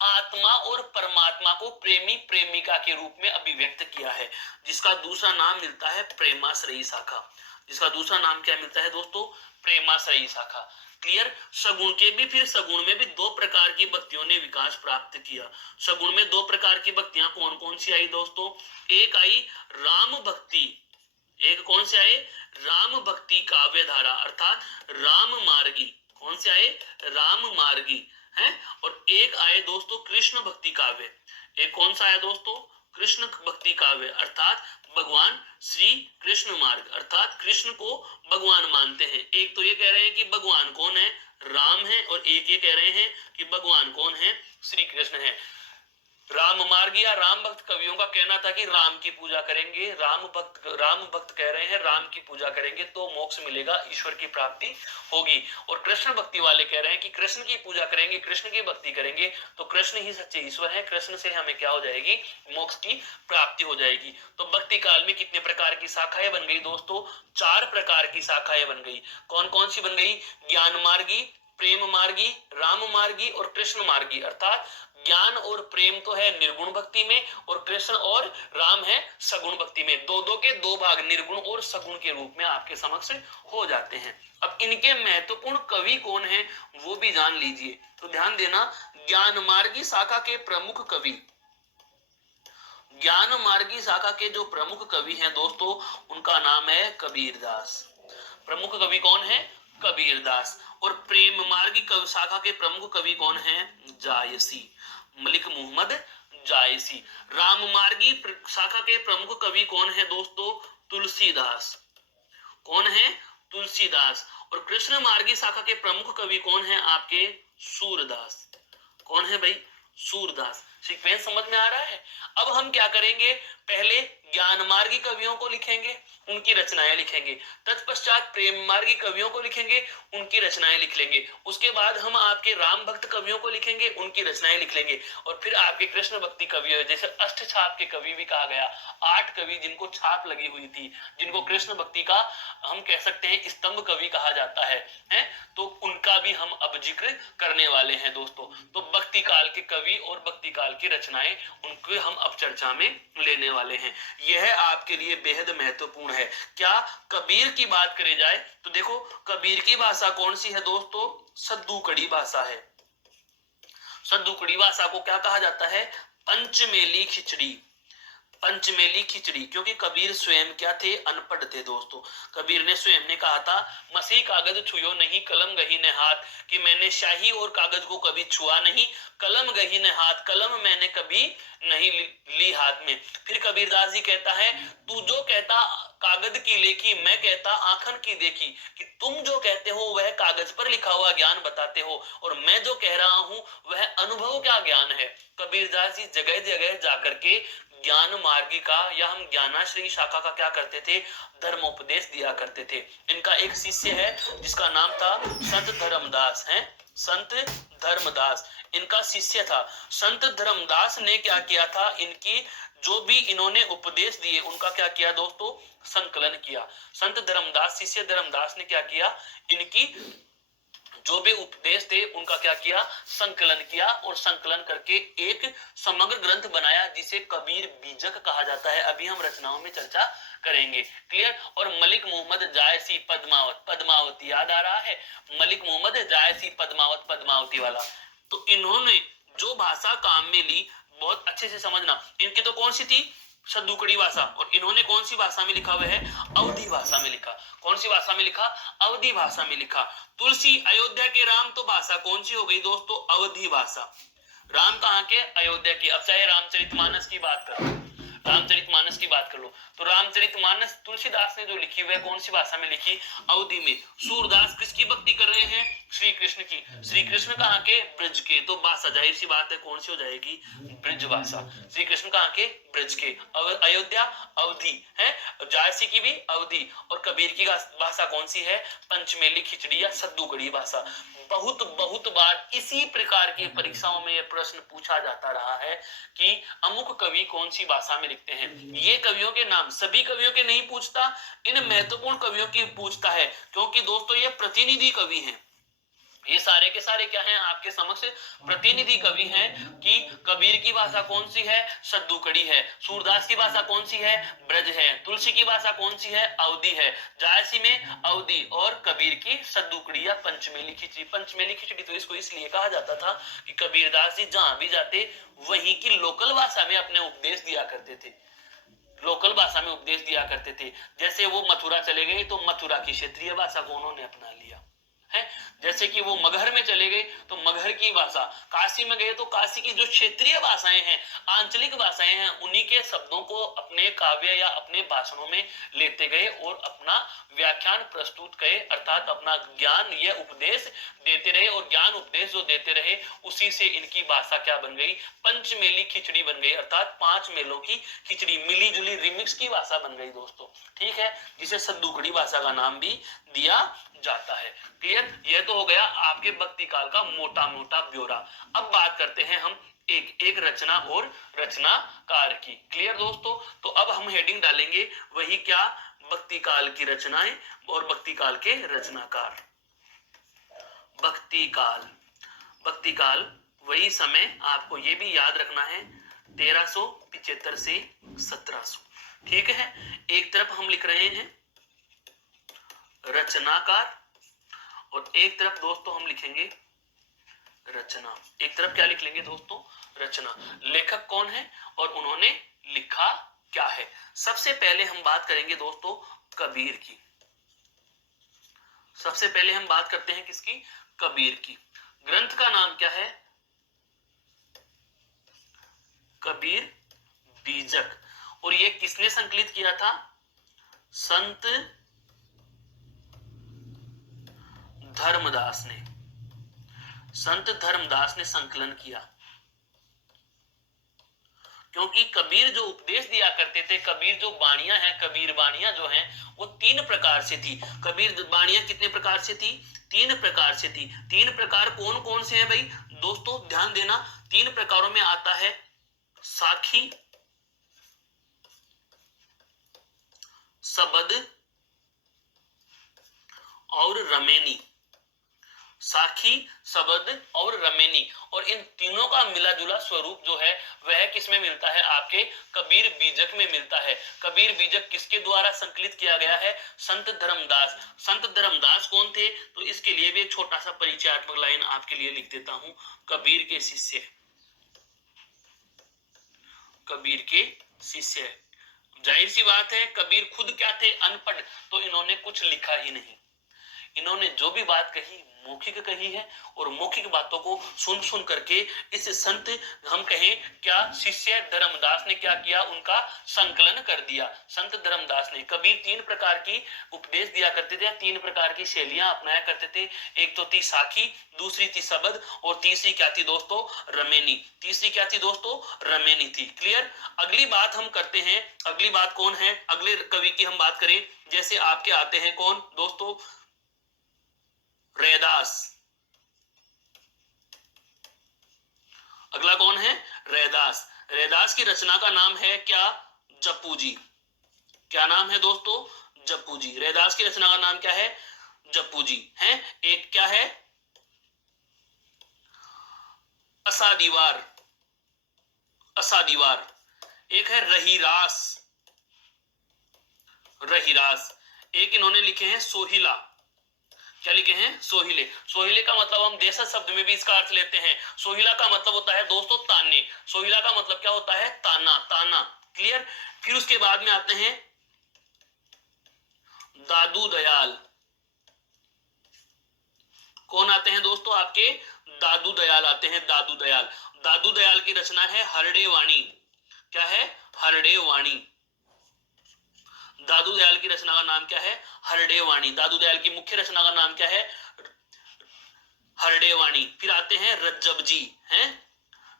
आत्मा और परमात्मा को प्रेमी प्रेमिका के रूप में अभिव्यक्त किया है, जिसका दूसरा नाम मिलता है प्रेमाश्रयी शाखा। जिसका दूसरा नाम क्या मिलता है दोस्तों? प्रेमाश्रयी शाखा। क्लियर? सगुण के भी, फिर सगुण में भी दो प्रकार की भक्तियों ने विकास प्राप्त किया। सगुण में दो प्रकार की भक्तियां कौन कौन सी आई दोस्तों? एक आई राम भक्ति, एक कौन से आए? राम भक्ति काव्य धारा, अर्थात राम मार्गी। कौन से आए? राम मार्गी है। और एक आए दोस्तों कृष्ण भक्ति काव्य। एक कौन सा आया दोस्तों? कृष्ण भक्ति काव्य, अर्थात भगवान श्री कृष्ण मार्ग, अर्थात कृष्ण को भगवान मानते हैं। एक तो ये कह रहे हैं कि भगवान कौन है? राम है। और एक ये कह रहे हैं कि भगवान कौन है? श्री कृष्ण है। राम मार्ग या राम भक्त कवियों का कहना था कि राम की पूजा करेंगे, राम भक्त कह रहे हैं राम की पूजा करेंगे तो मोक्ष मिलेगा, ईश्वर की प्राप्ति होगी। और कृष्ण भक्ति वाले कह रहे हैं कि कृष्ण की पूजा करेंगे, कृष्ण की भक्ति करेंगे तो कृष्ण ही सच्चे ईश्वर है, कृष्ण से हमें क्या हो जाएगी? मोक्ष की प्राप्ति हो जाएगी। तो भक्ति काल में कितने प्रकार की शाखाएं बन गई दोस्तों? चार प्रकार की शाखाएं बन गई। कौन कौन सी बन गई? ज्ञान मार्गी, प्रेम मार्गी, राम मार्गी और कृष्ण मार्गी। अर्थात ज्ञान और प्रेम तो है निर्गुण भक्ति में, और कृष्ण और राम है सगुण भक्ति में। दो दो के दो भाग निर्गुण और सगुण के रूप में आपके समक्ष हो जाते हैं। अब इनके महत्वपूर्ण कवि कौन है वो भी जान लीजिए। तो ध्यान देना, ज्ञान मार्गी शाखा के प्रमुख कवि, ज्ञान मार्गी शाखा के जो प्रमुख कवि हैं दोस्तों, उनका नाम है कबीरदास। प्रमुख कवि कौन है? कबीरदास। और प्रेम मार्गी शाखा के प्रमुख कवि कौन है? जायसी, मलिक मोहम्मद जायसी। राम मार्गी शाखा के प्रमुख कवि कौन है दोस्तों? तुलसीदास। कौन है? तुलसीदास। और कृष्ण मार्गी शाखा के प्रमुख कवि कौन है आपके? सूरदास। कौन है भाई? सूरदास। सीक्वेंस समझ में आ रहा है? अब हम क्या करेंगे, पहले ज्ञान मार्गी कवियों को लिखेंगे, उनकी रचनाएं लिखेंगे, तत्पश्चात प्रेम मार्गी कवियों को लिखेंगे, उनकी रचनाएं लिख लेंगे, उसके बाद हम आपके राम भक्त कवियों को लिखेंगे, उनकी रचनाएं लिख लेंगे, और फिर आपके कृष्ण भक्ति कवि जैसे अष्ट छाप के कवि भी कहा गया, 8 कवि जिनको छाप लगी हुई थी, जिनको कृष्ण भक्ति का हम कह सकते हैं स्तंभ कवि कहा जाता है, तो उनका भी हम अब जिक्र करने वाले हैं दोस्तों। तो भक्ति काल के कवि और भक्ति काल की रचनाएं, उनको हम अब चर्चा में लेने वाले हैं। यह आपके लिए बेहद महत्वपूर्ण है। क्या कबीर की बात करी जाए तो देखो, कबीर की भाषा कौन सी है दोस्तों? सद्दू कड़ी भाषा है। सद्दुकड़ी भाषा को क्या कहा जाता है? पंचमेली खिचड़ी। पंचमेली खिचड़ी, क्योंकि कबीर स्वयं क्या थे? अनपढ़ थे दोस्तों। कबीर ने स्वयं ने कहा था, मसी कागज छुयो नहीं कलम गही ने हाथ, कि मैंने शाही और कागज को कभी छुआ नहीं, कलम गही ने हाथ, कलम मैंने कभी नहीं ली हाथ में। फिर कबीरदास जी कहता है, तू जो कहता कागज की लेखी, मैं कहता आंखन की देखी, कि तुम जो कहते हो वह कागज पर लिखा हुआ ज्ञान बताते हो, और मैं जो कह रहा हूं वह अनुभव का ज्ञान है। कबीरदास जी जगह जगह जाकर के ज्ञान मार्गिका या हम ज्ञानाश्रयी शाखा का क्या करते थे? धर्मोपदेश दिया करते थे। इनका एक शिष्य है जिसका नाम था संत धर्मदास है, संत धर्मदास इनका शिष्य था। संत धर्मदास ने क्या किया था? इनकी जो भी इन्होंने उपदेश दिए उनका क्या किया दोस्तों? संकलन किया। संत धर्मदास, शिष्य धर्मदास ने क्या किया? इनकी जो भी उपदेश थे उनका क्या किया? संकलन किया, और संकलन करके एक समग्र ग्रंथ बनाया जिसे कबीर बीजक कहा जाता है। अभी हम रचनाओं में चर्चा करेंगे। क्लियर? और मलिक मोहम्मद जायसी पद्मावत, पद्मावती याद आ रहा है? मलिक मोहम्मद जायसी पद्मावत, पद्मावती वाला। तो इन्होंने जो भाषा काम में ली, बहुत अच्छे से समझना, इनकी तो कौन सी थी? सद्दुकड़ी भाषा। और इन्होंने कौन सी भाषा में लिखा हुआ है? अवधी भाषा में लिखा। कौन सी भाषा में लिखा? अवधी भाषा में लिखा। तुलसी अयोध्या के राम, तो भाषा कौन सी हो गई दोस्तों? अवधी भाषा। राम कहाँ के? अयोध्या के। अब चाहे रामचरितमानस की बात कर लो, रामचरितमानस की बात कर लो, तो रामचरितमानस तुलसीदास ने जो लिखी हुई है कौन सी भाषा में लिखी? अवधी में। सूरदास किसकी भक्ति कर रहे हैं? श्री कृष्ण की। श्री कृष्ण कहाँ के? ब्रज के। तो भाषा जाहिर सी बात है कौन सी हो जाएगी? ब्रज भाषा। श्री कृष्ण कहाँ के? ब्रज के। अयोध्या अवधी है, जायसी की भी अवधी। और कबीर की भाषा कौन सी है? पंचमेली खिचड़ी या सद्दुकड़ी भाषा। बहुत बहुत बार इसी प्रकार की परीक्षाओं में यह प्रश्न पूछा जाता रहा है कि अमुक कवि कौन सी भाषा में लिखते हैं। ये कवियों के नाम सभी कवियों के नहीं पूछता, इन महत्वपूर्ण कवियों की पूछता है, क्योंकि दोस्तों ये प्रतिनिधि कवि हैं। ये सारे के सारे क्या हैं? आपके समक्ष प्रतिनिधि कवि हैं कि कबीर की भाषा कौन सी है? सद्दुकड़ी है। सूरदास की भाषा कौन सी है? ब्रज है। तुलसी की भाषा कौन सी है? अवधी है। जायसी में अवधी, और कबीर की सद्दुकड़ी या पंचमेली खिचड़ी। पंचमेली खिचड़ी तो इसको इसलिए कहा जाता था कि कबीरदास जी जहां भी जाते वहीं की लोकल भाषा में अपने उपदेश दिया करते थे, लोकल भाषा में उपदेश दिया करते थे। जैसे वो मथुरा चले गए तो मथुरा की क्षेत्रीय भाषा को उन्होंने अपना लिया है। जैसे कि वो मगहर में चले गए तो मगहर की भाषा, काशी में गए तो काशी की जो क्षेत्रीय भाषाएं हैं, आंचलिक भाषाएं हैं, उन्हीं के शब्दों को अपने काव्य या अपने भाषणों में लेते गए और अपना व्याख्यान प्रस्तुत किए, अर्थात अपना ज्ञान या उपदेश देते रहे। और ज्ञान उपदेश जो देते रहे उसी से इनकी भाषा क्या बन गई? पंचमेली खिचड़ी बन गई, अर्थात 5 मेलों की खिचड़ी, मिली जुली रिमिक्स की भाषा बन गई दोस्तों। ठीक है, जिसे सद्दुकड़ी भाषा का नाम भी दिया जाता है। क्लियर? यह तो हो गया आपके भक्ति काल का मोटा मोटा ब्यौरा। अब बात करते हैं हम एक एक रचना और रचनाकार की। क्लियर दोस्तों? तो अब हम हेडिंग डालेंगे वही क्या? भक्ति काल की रचनाएं और भक्ति काल के रचनाकार। भक्ति काल, भक्ति काल वही समय, आपको ये भी याद रखना है, 1375 से 1700। ठीक है, एक तरफ हम लिख रहे हैं रचनाकार और एक तरफ दोस्तों हम लिखेंगे रचना। एक तरफ क्या लिख लेंगे दोस्तों? रचना। लेखक कौन है और उन्होंने लिखा क्या है? सबसे पहले हम बात करेंगे दोस्तों कबीर की। सबसे पहले हम बात करते हैं किसकी? कबीर की। ग्रंथ का नाम क्या है? कबीर बीजक। और ये किसने संकलित किया था? संत धर्मदास ने। संत धर्मदास ने संकलन किया, क्योंकि कबीर जो उपदेश दिया करते थे, कबीर जो बाणियां हैं, कबीर बाणियां जो हैं वो 3 प्रकार से थी। कबीर बाणियां कितने प्रकार से थी? 3 प्रकार से थी। 3 प्रकार कौन कौन से हैं भाई दोस्तों? ध्यान देना, 3 प्रकारों में आता है साखी, सबद और रमेनी। साखी, सबद और रमेनी। और इन तीनों का मिला जुला स्वरूप जो है वह किसमें मिलता है? आपके कबीर बीजक में मिलता है। कबीर बीजक किसके द्वारा संकलित किया गया है? संत धर्मदास। संत धर्मदास कौन थे, तो इसके लिए भी एक छोटा सा परिचयात्मक लाइन आपके लिए लिख देता हूं। कबीर के शिष्य, कबीर के शिष्य। जाहिर सी बात है कबीर खुद क्या थे, अनपढ़, तो इन्होंने कुछ लिखा ही नहीं। इन्होंने जो भी बात कही मौखिक कही है, और मौखिक बातों को सुन सुन करके इस संत, हम कहें क्या, शिष्य धर्मदास ने क्या किया, उनका संकलन कर दिया। संत धर्मदास ने, कबीर 3 प्रकार की उपदेश दिया करते थे, 3 प्रकार की शैलियां अपनाया करते थे। एक तो थी साखी, दूसरी थी शब्द, और तीसरी क्या थी दोस्तों, रमेनी। तीसरी क्या थी दोस्तों, रमेनी थी। क्लियर। अगली बात हम करते हैं, अगली बात कौन है, अगले कवि की हम बात करें, जैसे आपके आते हैं कौन दोस्तों, रैदास। अगला कौन है, रैदास। रैदास की रचना का नाम है क्या, जप्पू जी। क्या नाम है दोस्तों, जप्पू जी। रैदास की रचना का नाम क्या है, जप्पू जी है। एक क्या है, असादीवार, असादीवार। एक है रहीरास, रहीरास। एक इन्होंने लिखे हैं सोहिला। क्या लिखे हैं, सोहिले। सोहिले का मतलब हम देशज शब्द में भी इसका अर्थ लेते हैं। सोहिला का मतलब होता है दोस्तों ताने। सोहिला का मतलब क्या होता है, ताना, ताना। क्लियर। फिर उसके बाद में आते हैं दादू दयाल। कौन आते हैं दोस्तों आपके, दादू दयाल आते हैं, दादू दयाल। दादू दयाल की रचना है हरडे वाणी। क्या है, हरडे वाणी। दादू दयाल की रचना का नाम क्या है, हरडे वाणी। दादू दयाल की मुख्य रचना का नाम क्या है, हरडे वाणी। फिर आते हैं रज्जब जी, हैं,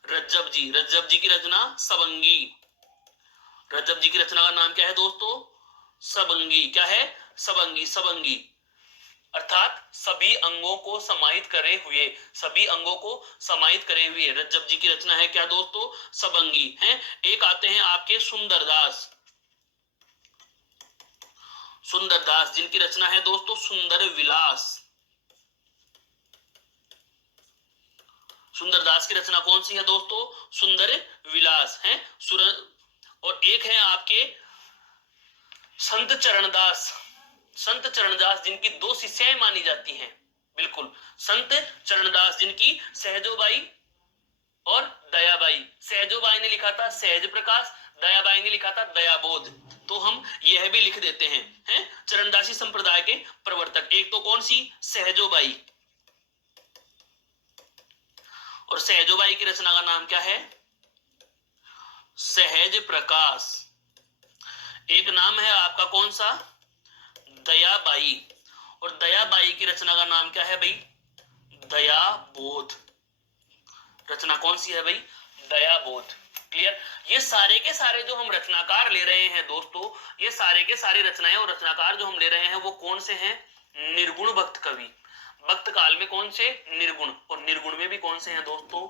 रज्जब जी। रज्जब जी की रचना सबंगी। रज्जब जी की रचना का नाम क्या है दोस्तों, सबंगी। क्या है, सबंगी, सबंगी। अर्थात सभी अंगों को समाहित करे हुए, सभी अंगों को समाहित करे हुए रज्जब जी की रचना है क्या दोस्तों, सबंगी है। एक आते हैं आपके सुंदरदास। सुंदरदास जिनकी रचना है दोस्तों सुंदर विलास। सुंदरदास की रचना कौन सी है दोस्तों, सुंदर विलास है। और एक है आपके संत चरणदास। संत चरणदास जिनकी 2 शिष्याएं मानी जाती हैं, बिल्कुल। संत चरणदास जिनकी सहजोबाई और दयाबाई। सहजोबाई ने लिखा था सहज प्रकाश, दयाबाई ने लिखा था दयाबोध। तो हम यह भी लिख देते हैं चरणदासी संप्रदाय के प्रवर्तक। एक तो कौन सी, सहजोबाई। और सहजोबाई की रचना का नाम क्या है, सहज प्रकाश। एक नाम है आपका कौन सा, दयाबाई। और दयाबाई की रचना का नाम क्या है भाई, दयाबोध। रचना कौन सी है भाई, दयाबोध। क्लियर। ये सारे के सारे जो हम रचनाकार ले रहे हैं दोस्तों, ये सारे के सारे रचनाएं और रचनाकार जो हम ले रहे हैं वो कौन से हैं, निर्गुण भक्त कवि। भक्त काल में कौन से, निर्गुण। और निर्गुण में भी कौन से हैं दोस्तों,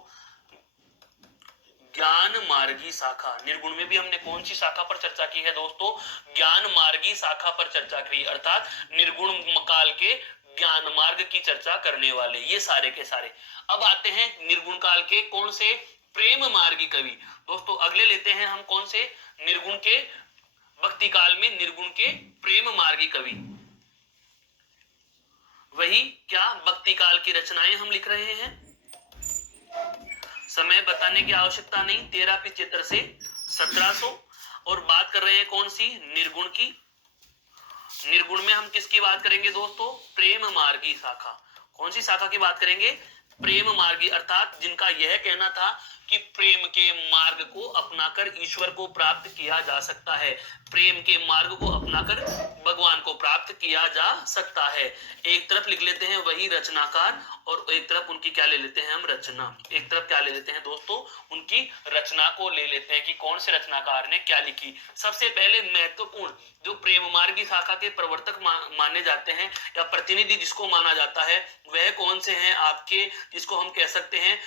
ज्ञान मार्गी शाखा। निर्गुण में भी हमने कौन सी शाखा पर चर्चा की है दोस्तों, ज्ञान मार्गी शाखा पर चर्चा की। अर्थात निर्गुण काल के ज्ञान मार्ग की चर्चा करने वाले ये सारे के सारे। अब आते हैं निर्गुण काल के कौन से, प्रेम मार्गी कवि। दोस्तों अगले लेते हैं हम कौन से, निर्गुण के भक्ति काल में निर्गुण के प्रेम मार्गी कवि। वही क्या, भक्ति काल की रचनाएं हम लिख रहे हैं। समय बताने की आवश्यकता नहीं, 13 पिछेत्र से 1700। और बात कर रहे हैं कौन सी, निर्गुण की। निर्गुण में हम किसकी बात करेंगे दोस्तों, प्रेम मार्गी शाखा। कौन सी शाखा की बात करेंगे, प्रेम मार्गी। अर्थात जिनका यह कहना था कि प्रेम के मार्ग को अपनाकर ईश्वर को प्राप्त किया जा सकता है, प्रेम के मार्ग को अपनाकर भगवान को प्राप्त किया जा सकता है। एक तरफ लिख लेते हैं वही रचनाकार, और एक तरफ उनकी क्या ले लेते हैं हम, रचना। एक तरफ क्या ले लेते हैं दोस्तों, उनकी रचना को ले लेते हैं कि कौन से रचनाकार ने क्या लिखी। सबसे पहले महत्वपूर्ण जो प्रेम मार्गी शाखा के प्रवर्तक माने जाते हैं या प्रतिनिधि जिसको माना जाता है, वह कौन से हैं आपके, जिसको हम कह सकते हैं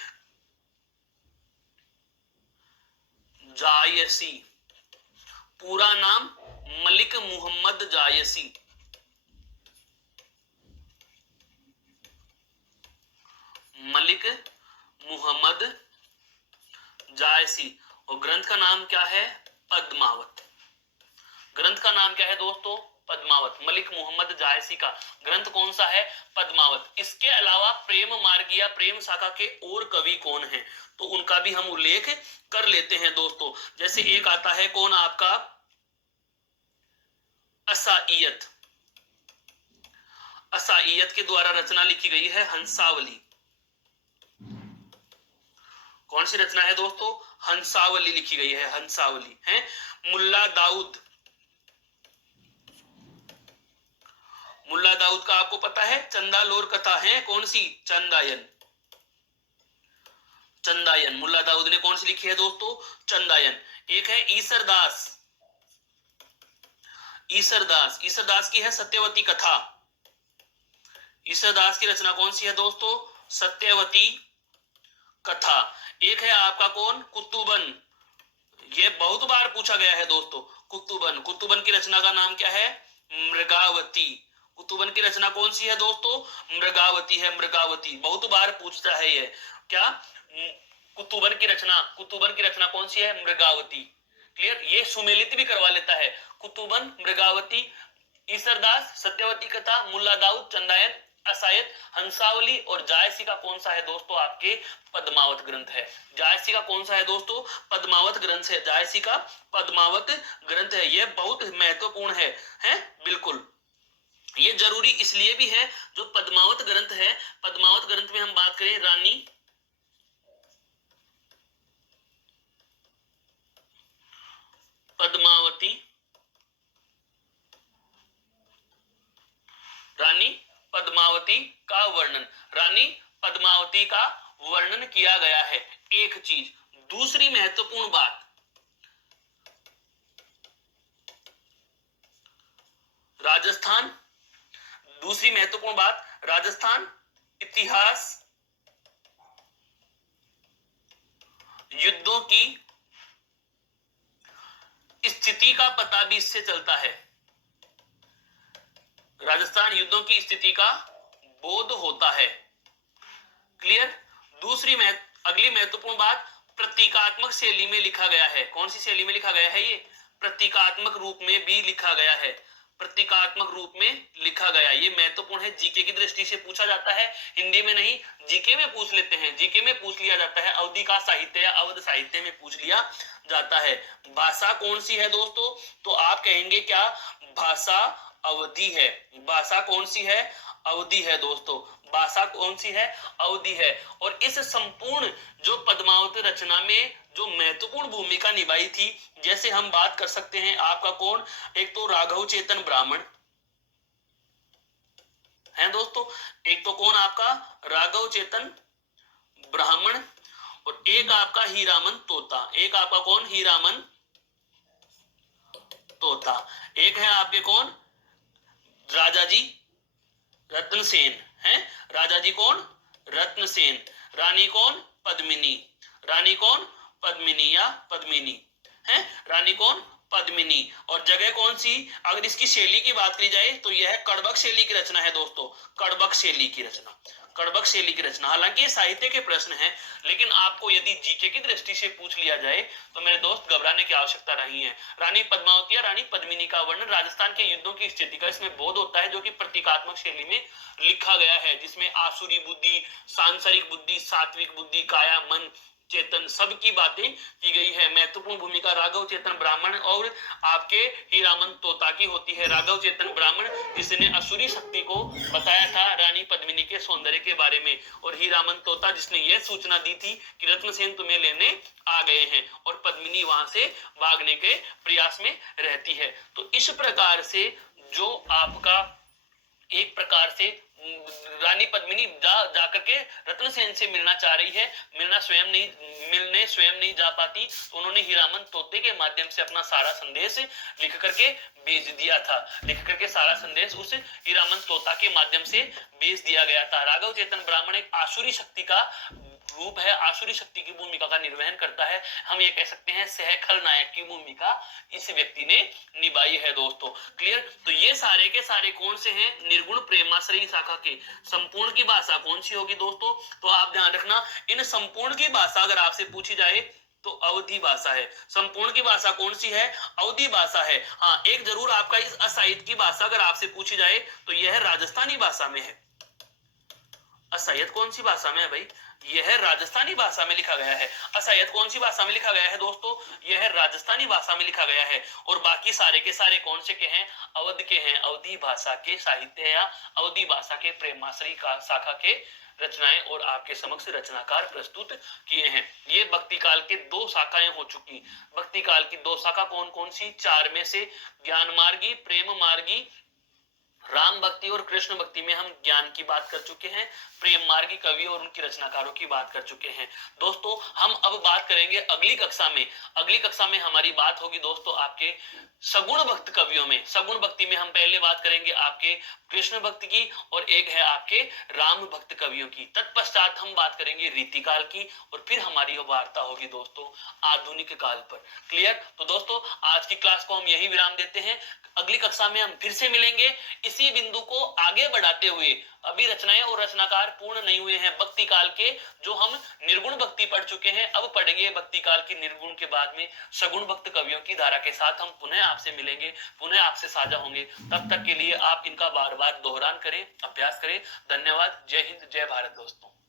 जायसी। पूरा नाम मलिक मुहम्मद जायसी। मलिक मुहम्मद जायसी। और ग्रंथ का नाम क्या है, पद्मावत। ग्रंथ का नाम क्या है दोस्तों, पद्मावत। मलिक मोहम्मद जायसी का ग्रंथ कौन सा है? पद्मावत। इसके अलावा प्रेम मार्गिया प्रेम शाखा के और कवि कौन है, तो उनका भी हम उल्लेख कर लेते हैं दोस्तों। जैसे एक आता है कौन आपका असाइयत। असाइयत के द्वारा रचना लिखी गई है हंसावली। कौन सी रचना है दोस्तों? हंसावली लिखी गई है, हंसावली है। मुल्ला दाऊद, मुल्ला दाऊद का आपको पता है चंदालोर कथा है कौन सी? चंदायन। चंदायन मुल्ला दाऊद ने कौन सी लिखी है दोस्तों? चंदायन। एक है ईसरदास, ईसरदास, ईसरदास की है सत्यवती कथा। ईसरदास की रचना कौन सी है दोस्तों? सत्यवती कथा। एक है आपका कौन? कुतुबन, ये बहुत बार पूछा गया है दोस्तों। कुतुबन, कुतुबन की रचना का नाम क्या है? मृगावती। कुतुबन की रचना कौन सी है दोस्तों? मृगावती है, मृगावती। बहुत बार पूछता है ये क्या, कुतुबन की रचना, कुतुबन की रचना कौन सी है? मृगावती। क्लियर, ये सुमेलित भी करवा लेता है। कुतुबन, मृगावती, ईसरदास, सत्यवती कथा, मुल्ला दाऊद, चंदायन, असायत, हंसावली और जायसी का कौन सा है दोस्तों? आपके पद्मावत ग्रंथ है। जायसी का कौन सा है दोस्तों? पद्मावत ग्रंथ है। जायसी का पद्मावत ग्रंथ है। यह बहुत महत्वपूर्ण है बिल्कुल। ये जरूरी इसलिए भी है, जो पद्मावत ग्रंथ है, पद्मावत ग्रंथ में हम बात करें रानी पद्मावती, रानी पद्मावती का वर्णन, रानी पद्मावती का वर्णन किया गया है। एक चीज। दूसरी महत्वपूर्ण बात, राजस्थान, दूसरी महत्वपूर्ण बात, राजस्थान इतिहास युद्धों की स्थिति का पता भी इससे चलता है। राजस्थान युद्धों की स्थिति का बोध होता है। क्लियर। दूसरी अगली महत्वपूर्ण बात, प्रतीकात्मक शैली में लिखा गया है। कौन सी शैली में लिखा गया है? ये प्रतीकात्मक रूप में भी लिखा गया है। प्रतीकात्मक रूप में लिखा गया, ये महत्वपूर्ण है। जीके की दृष्टि से पूछा जाता है, हिंदी में नहीं, जीके में पूछ लेते हैं। जीके में पूछ लिया जाता है, अवधि का साहित्य या अवध साहित्य में पूछ लिया जाता है। भाषा कौन सी है दोस्तों? तो आप कहेंगे क्या? भाषा अवधि है। भाषा कौन सी है? अवधि है दोस्तों। भाषा कौन सी है? अवधि है। और इस संपूर्ण जो पद्मावती रचना में जो महत्वपूर्ण भूमिका निभाई थी, जैसे हम बात कर सकते हैं आपका कौन, एक तो राघव चेतन ब्राह्मण है दोस्तों, एक तो कौन आपका राघव चेतन ब्राह्मण, और एक आपका हीरामन तोता। एक आपका कौन? हीरामन तोता। एक है आपके कौन? राजा जी रत्नसेन है। राजा जी कौन? रत्नसेन। रानी कौन? पद्मिनी। रानी कौन? पद्मिनी या पद्मिनी है। रानी कौन? पद्मिनी। और जगह कौन सी? अगर इसकी शैली की बात की जाए तो यह कड़बक शैली की रचना है दोस्तों। कड़बक शैली की रचना, कड़बक शैली की रचना। हालांकि ये साहित्य के प्रश्न है, लेकिन आपको यदि जीके की दृष्टि से पूछ लिया जाए तो मेरे दोस्त घबराने की आवश्यकता नहीं है। रानी पद्मावती या रानी पद्मिनी का वर्णन राजस्थान के युद्धों की स्थिति का इसमें बोध होता है, जो कि प्रतीकात्मक शैली में लिखा गया है, जिसमें आसुरी बुद्धि, सांसारिक बुद्धि, सात्विक बुद्धि, काया, मन, चेतन, सबकी बातें की गई है। महत्वपूर्ण भूमिका राघव चेतन ब्राह्मण और आपके हीरामन तोता की होती है। राघव चेतन ब्राह्मण जिसने असुरी शक्ति को बताया था रानी पद्मिनी के सौंदर्य के बारे में, और हीरामन तोता जिसने यह सूचना दी थी कि रत्नसेन तुम्हें लेने आ गए हैं, और पद्मिनी वहां से भागने के प्रयास में रहती है। तो इस प्रकार से जो आपका एक प्रकार से रानी पद्मिनी जाकर के रत्नसेन से मिलना चाह रही है, मिलने स्वयं नहीं जा पाती, तो उन्होंने हीरामन तोते के माध्यम से अपना सारा संदेश लिख करके भेज दिया था। लिख करके सारा संदेश उस हीरामन तोता के माध्यम से भेज दिया गया था। राघव चेतन ब्राह्मण एक आसुरी शक्ति का रूप है, आसुरी शक्ति की भूमिका का निर्वहन करता है। हम ये कह सकते हैं सह खलनायक की भूमिका इस व्यक्ति ने निभाई है दोस्तों। क्लियर। तो ये सारे के सारे कौन से हैं? निर्गुण प्रेमाश्रयी शाखा के। संपूर्ण की भाषा कौन सी होगी दोस्तों? तो आप ध्यान रखना, इन संपूर्ण की भाषा अगर आपसे पूछी जाए तो अवधी भाषा है। संपूर्ण की भाषा कौन सी है? अवधी भाषा है। हाँ, एक जरूर आपका इस असहित की भाषा अगर आपसे पूछी जाए तो यह राजस्थानी भाषा में है। असहित कौन सी भाषा में है भाई? यह राजस्थानी भाषा में लिखा गया है। असहित कौन सी भाषा में लिखा गया है दोस्तों? यह राजस्थानी भाषा में लिखा गया है। और बाकी सारे के सारे कौन से के हैं? अवध के हैं। अवधी भाषा के साहित्य या अवधी भाषा के प्रेमाश्री का शाखा के रचनाएं और आपके समक्ष रचनाकार प्रस्तुत किए हैं। ये भक्ति काल के दो शाखाएं हो चुकी। भक्ति काल की दो शाखा कौन कौन सी? चार में से ज्ञान मार्गी, प्रेम मार्गी, राम भक्ति और कृष्ण भक्ति में हम ज्ञान की बात कर चुके हैं। प्रेम मार्गी कवि और उनके रचनाकारों की बात कर चुके हैं। दोस्तों हम अब बात करेंगे अगली कक्षा में। अगली कक्षा में हमारी बात होगी दोस्तों आपके सगुण भक्त कवियों में। सगुण भक्ति में हम पहले बात करेंगे आपके कृष्ण भक्त की और एक है आपके राम भक्त कवियों की। तत्पश्चात हम बात करेंगे रीतिकाल की और फिर हमारी वार्ता होगी दोस्तों आधुनिक काल पर। क्लियर? तो दोस्तों आज की क्लास को हम यही विराम देते हैं। अगली कक्षा में हम फिर से मिलेंगे इसी बिंदु को आगे बढ़ाते हुए। अभी रचनाएं और रचनाकार पूर्ण नहीं हुए हैं भक्ति काल के, जो हम निर्गुण भक्ति पढ़ चुके हैं। अब पढ़ेंगे भक्ति काल की निर्गुण के बाद में सगुण भक्त कवियों की धारा के साथ। हम पुनः आपसे मिलेंगे, पुनः आपसे साझा होंगे। तब तक के लिए आप इनका बार बार दोहरान करें, अभ्यास करें। धन्यवाद। जय हिंद, जय भारत दोस्तों।